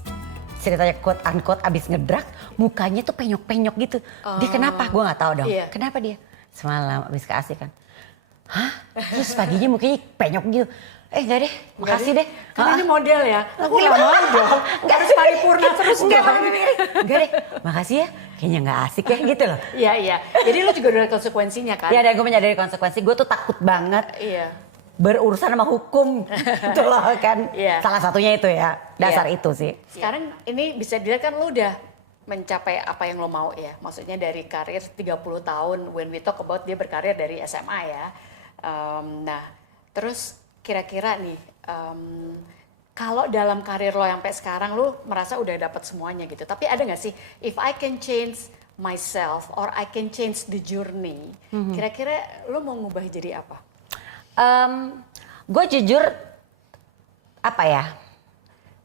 ceritanya quote unquote abis ngedrak, mukanya tuh penyok-penyok gitu. Dia kenapa? Gue gak tahu dong. Kenapa dia? Semalam abis keasikan. Hah? Terus paginya mukanya penyok gitu. Enggak deh, makasih deh. Karena ini model ya. Aku gak mau dong. Gak harus paripurna terus. Enggak deh, makasih ya. Kayaknya gak asik ya gitu loh. Iya. Jadi lu juga udah konsekuensinya kan? Iya, dan gue menyadari konsekuensi. Gue tuh takut banget berurusan sama hukum. Itu loh kan. Salah satunya itu ya, dasar itu sih. Sekarang ini bisa dilihat kan lu udah mencapai apa yang lo mau ya. Maksudnya dari karir 30 tahun, when we talk about dia berkarir dari SMA ya. Nah, terus kira-kira nih, kalau dalam karir lo sampai sekarang lo merasa udah dapat semuanya gitu. Tapi ada nggak sih, if I can change myself or I can change the journey, kira-kira lo mau ngubah jadi apa? Gue jujur, apa ya,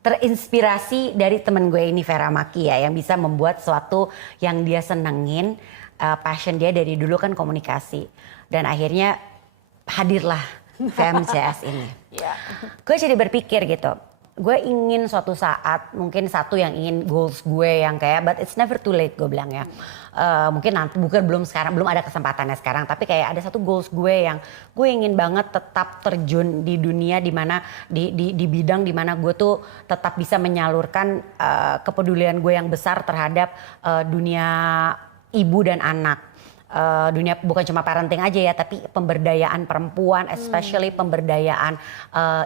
terinspirasi dari temen gue ini Vera Maki ya, yang bisa membuat sesuatu yang dia senengin, passion dia dari dulu kan komunikasi. Dan akhirnya hadirlah VMCS ini. Gue jadi berpikir gitu, gue ingin suatu saat, mungkin satu yang ingin goals gue yang kayak, but it's never too late gue bilang ya. Mungkin nanti, bukan belum sekarang, belum ada kesempatannya sekarang, tapi kayak ada satu goals gue yang gue ingin banget tetap terjun di dunia dimana, di bidang dimana gue tuh tetap bisa menyalurkan kepedulian gue yang besar terhadap dunia ibu dan anak. Dunia bukan cuma parenting aja ya, tapi pemberdayaan perempuan, especially pemberdayaan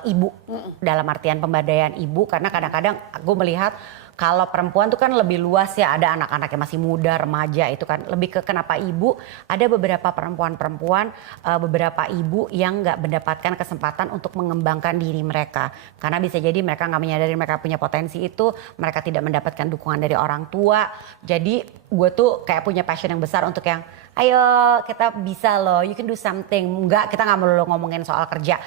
ibu, dalam artian pemberdayaan ibu, karena kadang-kadang gue melihat kalau perempuan tuh kan lebih luas ya, ada anak-anak yang masih muda, remaja, itu kan lebih ke kenapa ibu, ada beberapa perempuan-perempuan, beberapa ibu yang nggak mendapatkan kesempatan untuk mengembangkan diri mereka, karena bisa jadi mereka nggak menyadari mereka punya potensi itu, mereka tidak mendapatkan dukungan dari orang tua. Jadi gue tuh kayak punya passion yang besar untuk yang ayo kita bisa loh, you can do something. Enggak, kita nggak melulu ngomongin soal kerja,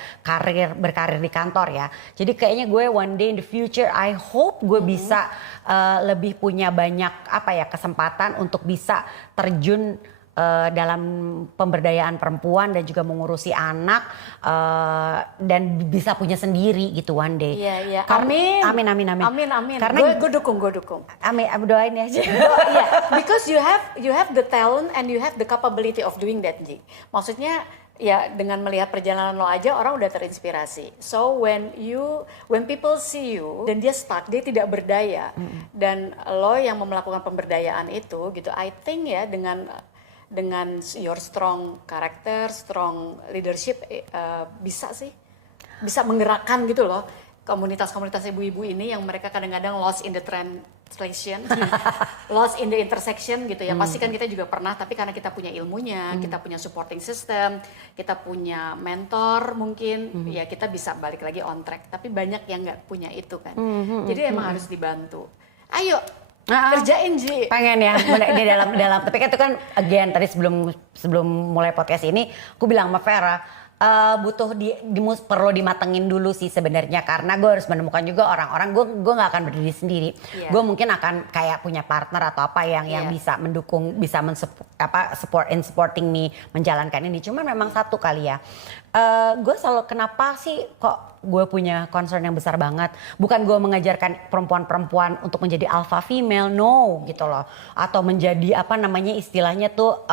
berkarir di kantor ya. Jadi kayaknya gue one day in the future, I hope gue bisa lebih punya banyak kesempatan untuk bisa terjun dalam pemberdayaan perempuan dan juga mengurusi anak dan bisa punya sendiri gitu one day. Iya. Amin. Karena gue dukung. Amin, doain ya. Because you have the talent and you have the capability of doing that, Ji. Maksudnya ya dengan melihat perjalanan lo aja orang udah terinspirasi. So when people see you dan dia stuck, dia tidak berdaya, dan lo yang melakukan pemberdayaan itu gitu, I think ya dengan your strong character, strong leadership, bisa menggerakkan gitu loh komunitas-komunitas ibu-ibu ini yang mereka kadang-kadang lost in the translation, lost in the intersection gitu ya. Pasti kan kita juga pernah, tapi karena kita punya ilmunya, kita punya supporting system, kita punya mentor mungkin, ya kita bisa balik lagi on track. Tapi banyak yang nggak punya itu kan. Jadi emang harus dibantu. Ayo. Kerjain Ji. Pengen ya di dalam tapi kan itu kan again tadi sebelum mulai podcast ini aku bilang sama Vera butuh perlu dimatengin dulu sih sebenarnya, karena gue harus menemukan juga orang-orang, gue nggak akan berdiri sendiri. Gue mungkin akan kayak punya partner atau apa yang bisa mendukung, bisa supporting me menjalankan ini. Cuman memang satu kali ya, gue selalu kenapa sih kok gue punya concern yang besar banget. Bukan gue mengajarkan perempuan-perempuan untuk menjadi alpha female, no gitu loh. Atau menjadi apa namanya istilahnya tuh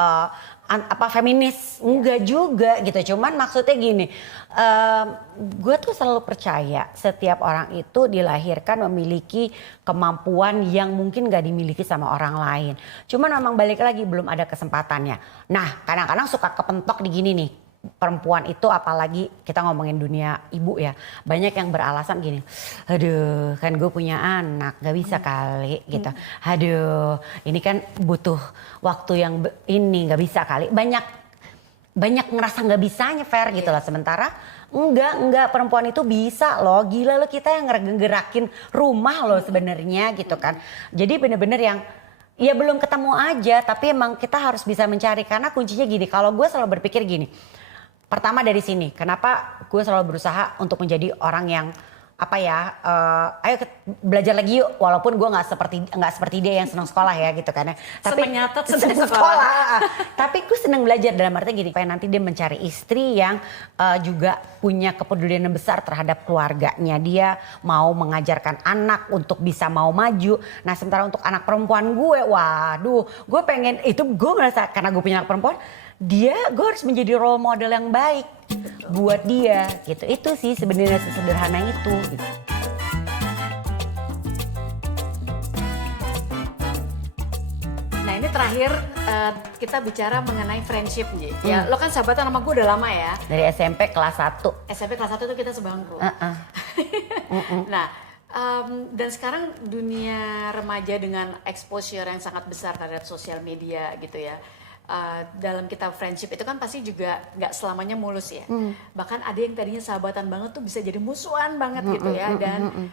feminis, enggak juga gitu. Cuman maksudnya gini, gue tuh selalu percaya setiap orang itu dilahirkan memiliki kemampuan yang mungkin gak dimiliki sama orang lain. Cuman memang balik lagi belum ada kesempatannya. Nah kadang-kadang suka kepentok di gini nih. Perempuan itu apalagi kita ngomongin dunia ibu ya, banyak yang beralasan gini, aduh kan gue punya anak gak bisa kali gitu, aduh ini kan butuh waktu yang ini gak bisa kali, banyak ngerasa gak bisanya Fer gitu lah. Sementara enggak perempuan itu bisa loh, gila lo, kita yang ngerakin rumah loh sebenarnya gitu kan. Jadi bener-bener yang ya belum ketemu aja, tapi emang kita harus bisa mencari. Karena kuncinya gini, kalau gue selalu berpikir gini, pertama dari sini, kenapa gue selalu berusaha untuk menjadi orang yang ayo belajar lagi yuk, walaupun gue nggak seperti dia yang senang sekolah ya gitu kan ya. Tapi nyatet senang sekolah. Tapi gue senang belajar dalam arti gini, supaya nanti dia mencari istri yang juga punya kepedulian yang besar terhadap keluarganya. Dia mau mengajarkan anak untuk bisa mau maju. Nah sementara untuk anak perempuan gue, waduh, gue pengen itu, gue merasa karena gue punya anak perempuan, gue harus menjadi role model yang baik buat dia gitu. Itu sih sebenarnya sesederhana itu gitu. Nah ini terakhir kita bicara mengenai friendship Ji. Ya lo kan sahabatan sama gue udah lama ya. Dari SMP kelas 1. SMP kelas 1 itu kita sebangku. Nah dan sekarang dunia remaja dengan exposure yang sangat besar terhadap sosial media gitu ya. Dalam kita friendship itu kan pasti juga nggak selamanya mulus ya. Bahkan ada yang tadinya sahabatan banget tuh bisa jadi musuhan banget gitu ya. Dan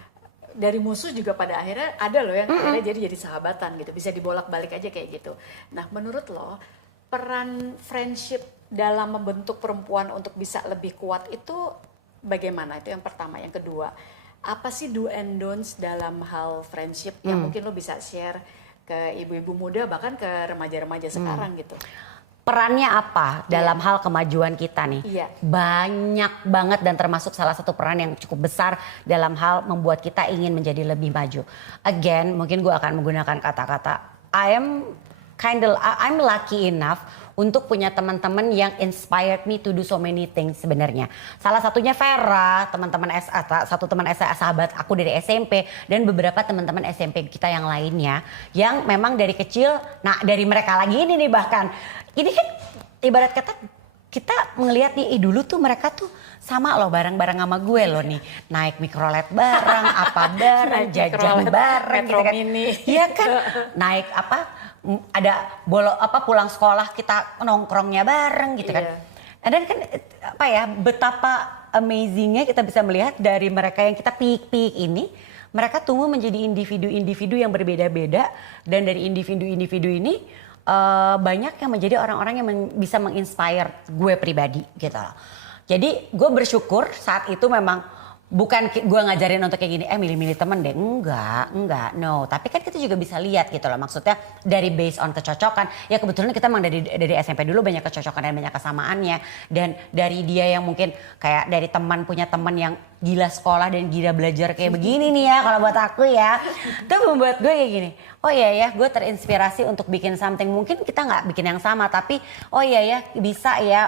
dari musuh juga pada akhirnya ada loh yang akhirnya jadi sahabatan gitu. Bisa dibolak-balik aja kayak gitu. Nah menurut lo peran friendship dalam membentuk perempuan untuk bisa lebih kuat itu bagaimana? Itu yang pertama. Yang kedua, apa sih do and don'ts dalam hal friendship yang mungkin lo bisa share ke ibu-ibu muda bahkan ke remaja-remaja sekarang gitu. Perannya apa dalam hal kemajuan kita nih? Iya. Banyak banget dan termasuk salah satu peran yang cukup besar dalam hal membuat kita ingin menjadi lebih maju. Again, mungkin gue akan menggunakan kata-kata I'm lucky enough untuk punya teman-teman yang inspired me to do so many things sebenarnya. Salah satunya Vera, satu teman sahabat aku dari SMP, dan beberapa teman-teman SMP kita yang lainnya yang memang dari kecil, nah dari mereka lagi ini nih bahkan, ini kan ibarat kata kita ngelihat nih, dulu tuh mereka tuh sama loh bareng-bareng sama gue loh nih, naik mikrolet bareng, apa bareng, jajan bareng, Metro gitu kan. Mini. Iya kan, naik ada pulang sekolah kita nongkrongnya bareng gitu kan. Dan kan betapa amazingnya kita bisa melihat dari mereka yang kita piik-piik ini, mereka tumbuh menjadi individu-individu yang berbeda-beda, dan dari individu-individu ini banyak yang menjadi orang-orang yang bisa menginspire gue pribadi gitu loh. Jadi gue bersyukur saat itu memang bukan gue ngajarin untuk kayak gini, milih-milih temen deh, enggak, no. Tapi kan kita juga bisa lihat gitu loh, maksudnya dari based on kecocokan. Ya kebetulan kita memang dari SMP dulu banyak kecocokan dan banyak kesamaannya. Dan dari dia yang mungkin kayak dari teman punya teman yang gila sekolah dan gila belajar kayak begini nih ya, kalau buat aku ya. Itu membuat gue kayak gini, oh iya ya gue terinspirasi untuk bikin something. Mungkin kita nggak bikin yang sama, tapi oh iya ya bisa ya,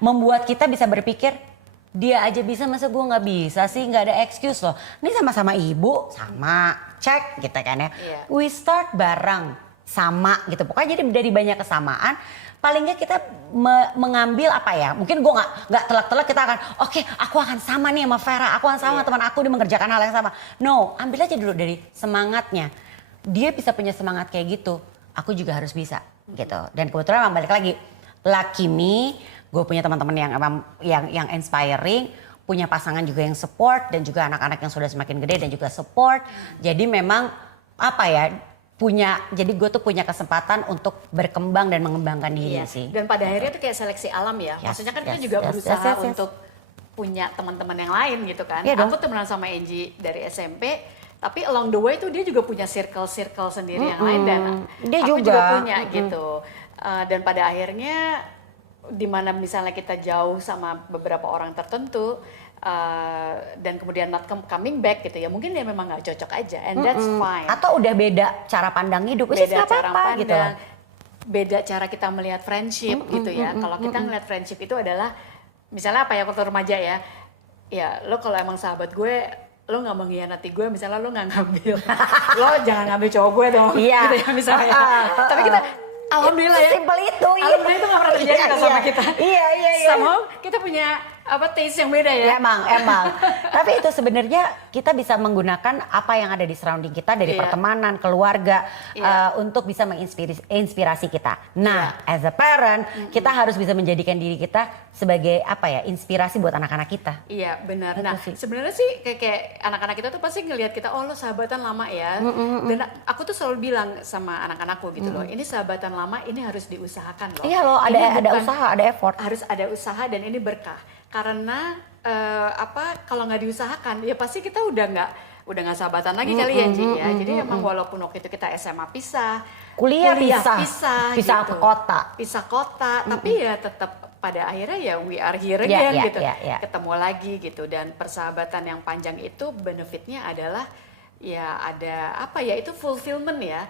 membuat kita bisa berpikir, dia aja bisa, masa gue nggak bisa sih, nggak ada excuse loh. Ini sama-sama ibu, sama cek gitu kan ya. Yeah. We start bareng, sama gitu. Pokoknya jadi dari banyak kesamaan, paling nggak kita mengambil mungkin gue nggak telak-telak kita akan, oke, aku akan sama nih sama Vera, aku akan sama teman aku, dia mengerjakan hal yang sama. No, ambil aja dulu dari semangatnya. Dia bisa punya semangat kayak gitu, aku juga harus bisa gitu. Dan kebetulan memang balik lagi, lucky me, gue punya teman-teman yang inspiring, punya pasangan juga yang support, dan juga anak-anak yang sudah semakin gede dan juga support. Jadi memang jadi gue tuh punya kesempatan untuk berkembang dan mengembangkan diri sih. Dan pada akhirnya itu kayak seleksi alam ya. Maksudnya kan kita juga berusaha untuk punya teman-teman yang lain gitu kan. Aku temenan sama Angie dari SMP, tapi along the way tuh dia juga punya circle sendiri yang lain, dan dia aku juga punya gitu. Dan pada akhirnya dimana misalnya kita jauh sama beberapa orang tertentu dan kemudian not coming back gitu ya, mungkin dia memang nggak cocok aja, and that's fine. Atau udah beda cara pandang hidup, beda cara apa-apa pandang, gitu loh. beda cara kita melihat friendship gitu ya. Kalau kita ngelihat friendship itu adalah misalnya apa ya, waktu remaja ya lo kalau emang sahabat gue, lo nggak mengkhianati gue, misalnya lo nggak ngambil lo jangan ngambil cowok gue dong, gitu ya misalnya. Tapi kita alhamdulillah ya, simpel itu. alhamdulillah itu nggak pernah terjadi sama kita. Iya. Somehow kita punya taste yang beda ya. Emang. Tapi itu sebenarnya kita bisa menggunakan apa yang ada di surrounding kita dari pertemanan, keluarga untuk bisa menginspirasi kita. Nah, as a parent, kita harus bisa menjadikan diri kita sebagai inspirasi buat anak-anak kita. Iya, benar. Nah, sebenarnya sih kayak anak-anak kita tuh pasti ngelihat kita, oh lo sahabatan lama ya. Dan aku tuh selalu bilang sama anak-anakku gitu loh, ini sahabatan lama, ini harus diusahakan loh. Iya loh, ada usaha, ada effort. Harus ada usaha dan ini berkah. Karena kalau nggak diusahakan ya pasti kita udah nggak sahabatan lagi kali ya, Ji ya. Jadi emang walaupun waktu itu kita SMA pisah, kuliah pisah gitu. Pisah kota, tapi ya tetap pada akhirnya ya we are here again gitu. Ketemu lagi gitu, dan persahabatan yang panjang itu benefitnya adalah ya ada itu fulfillment ya.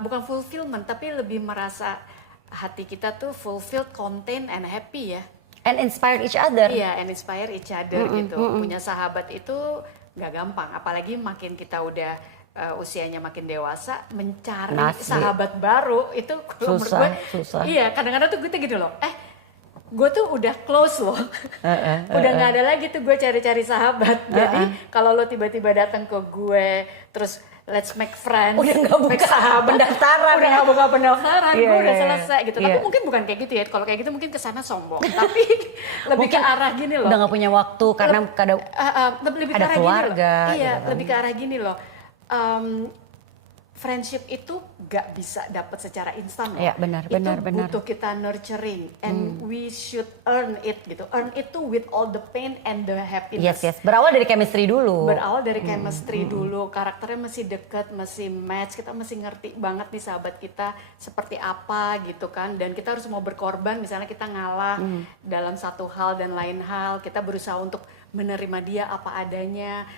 Bukan fulfillment tapi lebih merasa hati kita tuh fulfilled, content and happy ya. And inspire each other. Iya, and inspire each other gitu. Punya sahabat itu nggak gampang, apalagi makin kita udah usianya makin dewasa, mencari sahabat baru itu kalau menurut gue susah. Iya, kadang-kadang tuh gue gitu loh. Gue tuh udah close loh. Udah nggak ada lagi tuh gue cari-cari sahabat. Jadi kalau lo tiba-tiba datang ke gue terus let's make friends, udah nggak buka pendaftaran, udah nggak buka pendaftaran, gue udah selesai gitu. Tapi mungkin bukan kayak gitu ya. Kalau kayak gitu mungkin kesana sombong. Tapi lebih ke arah gini loh. Udah nggak punya waktu karena lebih ada ke arah keluarga. Gini loh. Iya, gitu. lebih ke arah gini loh. Friendship itu gak bisa dapat secara instan loh. Iya, benar. Butuh kita nurturing and we should earn it gitu. Earn it too with all the pain and the happiness. Yes. Berawal dari chemistry dulu. Dulu. Karakternya masih deket, masih match. Kita masih ngerti banget nih sahabat kita seperti apa gitu kan. Dan kita harus mau berkorban, misalnya kita ngalah dalam satu hal dan lain hal. Kita berusaha untuk menerima dia apa adanya.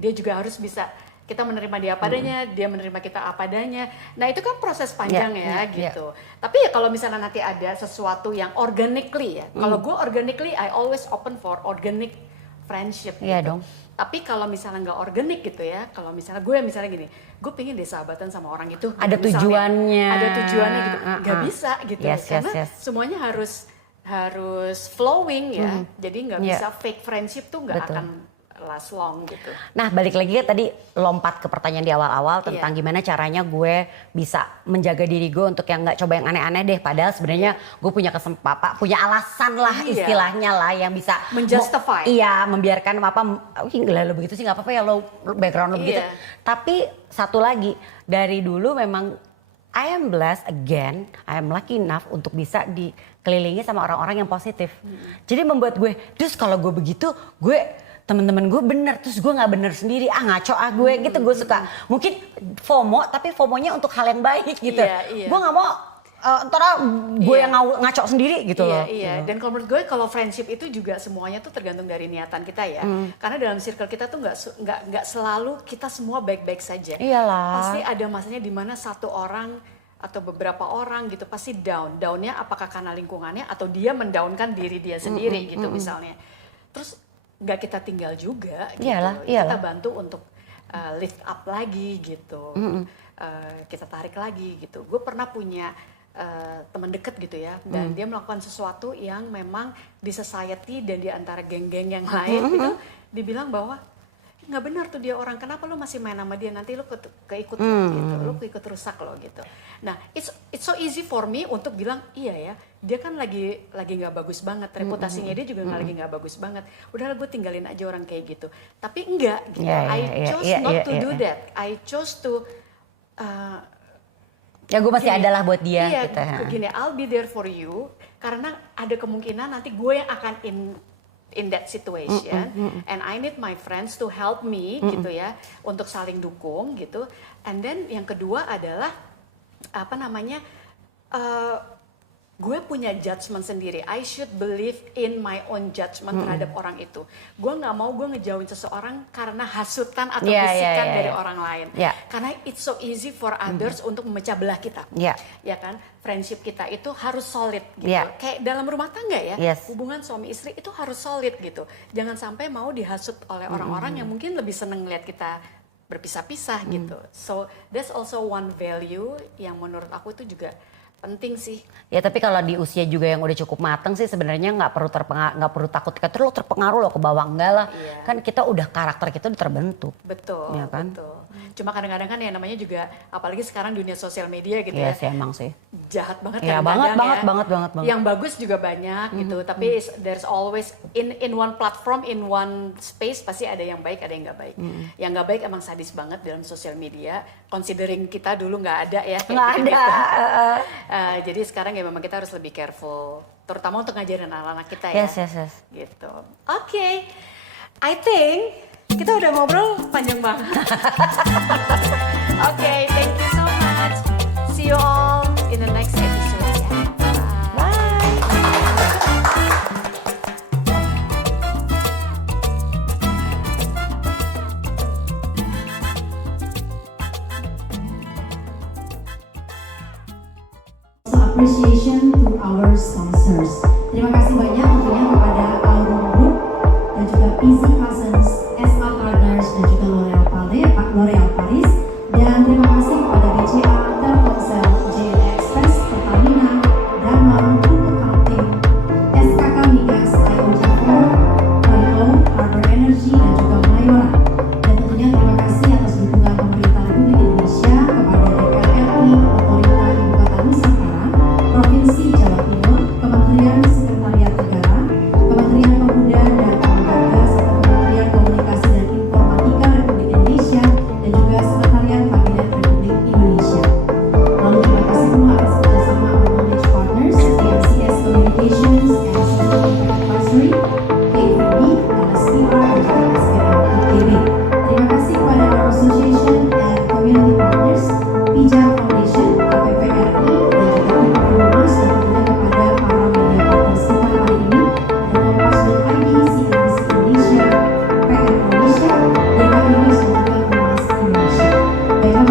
Dia juga harus bisa kita menerima dia apa adanya, dia menerima kita apa adanya. Nah itu kan proses panjang gitu. Tapi ya kalau misalnya nanti ada sesuatu yang organically ya. Kalau gue organically, I always open for organic friendship gitu. Dong. Tapi kalau misalnya nggak organik gitu ya, kalau misalnya gini, gue pengen deh sahabatan sama orang itu. Ada tujuannya. Ada tujuannya gitu. Nggak bisa gitu. Karena semuanya harus flowing ya. Jadi nggak bisa fake friendship tuh nggak akan last long gitu. Nah, balik lagi tadi lompat ke pertanyaan di awal-awal tentang gimana caranya gue bisa menjaga diri gue untuk yang nggak coba yang aneh-aneh deh. Padahal sebenarnya gue punya kesempatan, punya alasan lah istilahnya lah yang bisa menjustify. Membiarkan lo begitu sih nggak apa-apa ya, lo background lo begitu. Tapi satu lagi, dari dulu memang I am blessed again, I am lucky enough untuk bisa dikelilingi sama orang-orang yang positif. Jadi membuat gue, terus kalau gue begitu, temen-temen gue bener, terus gue nggak bener sendiri, ngaco gue gitu. Gue suka mungkin FOMO, tapi FOMO-nya untuk hal yang baik gitu. Gue nggak mau gue yang ngaco sendiri gitu loh. Iya. Dan kalau menurut gue, kalau friendship itu juga semuanya tuh tergantung dari niatan kita ya. Karena dalam circle kita tuh nggak selalu kita semua baik-baik saja. Iyalah. Pasti ada masanya di mana satu orang atau beberapa orang gitu pasti downnya apakah karena lingkungannya atau dia mendownkan diri dia sendiri gitu misalnya. Terus nggak kita tinggal juga gitu. Iyalah. Kita bantu untuk lift up lagi gitu. Kita tarik lagi gitu. Gue pernah punya teman deket gitu ya, dan dia melakukan sesuatu yang memang di society dan di antara geng-geng yang lain gitu, dibilang bahwa nggak benar tuh dia orang, kenapa lo masih main sama dia, nanti lo keikut gitu, lo keikut rusak lo gitu. Nah, it's so easy for me untuk bilang iya ya, dia kan lagi nggak bagus banget, reputasinya dia juga lagi nggak bagus banget, udahlah gue tinggalin aja orang kayak gitu. Tapi enggak gitu, I chose not to do that, I chose to ya gue masih ada lah buat dia. Iya, gitu. Gini, I'll be there for you, karena ada kemungkinan nanti gue yang akan in that situation, and I need my friends to help me gitu ya, untuk saling dukung gitu. And then yang kedua adalah gue punya judgement sendiri. I should believe in my own judgment terhadap orang itu. Gue nggak mau gue ngejauhin seseorang karena hasutan atau bisikan dari orang lain. Karena it's so easy for others untuk memecah belah kita. Ya kan? Friendship kita itu harus solid gitu. Kayak dalam rumah tangga ya, hubungan suami istri itu harus solid gitu. Jangan sampai mau dihasut oleh orang-orang yang mungkin lebih seneng lihat kita berpisah-pisah gitu. So that's also one value yang menurut aku itu juga penting sih. Ya tapi kalau di usia juga yang udah cukup matang sih sebenarnya nggak perlu takut ketika lo terpengaruh lo ke bawah, enggak lah. Kan kita udah karakter kita udah terbentuk. Betul, ya kan? betul. Cuma kadang-kadang kan ya namanya juga apalagi sekarang dunia sosial media gitu ya. Iya sih emang sih. Jahat banget ya, banget. Yang bagus juga banyak gitu, tapi there's always in one platform, in one space pasti ada yang baik, ada yang nggak baik. Yang nggak baik emang sadis banget dalam sosial media. Considering kita dulu nggak ada ya. Nggak ada. Jadi sekarang ya memang kita harus lebih careful, terutama untuk ngajarin anak-anak kita ya. Yes. Gitu. Oke. I think kita udah ngobrol panjang banget. Oke, thank you so much. See you all in the next episode ya. Appreciation to our sponsors. Terima kasih banyak tentunya kepada Aurum Group dan juga Easy Cousins, SA Partners dan juga L'Oreal Paris, dan terima kasih kepada BCA Telkomsel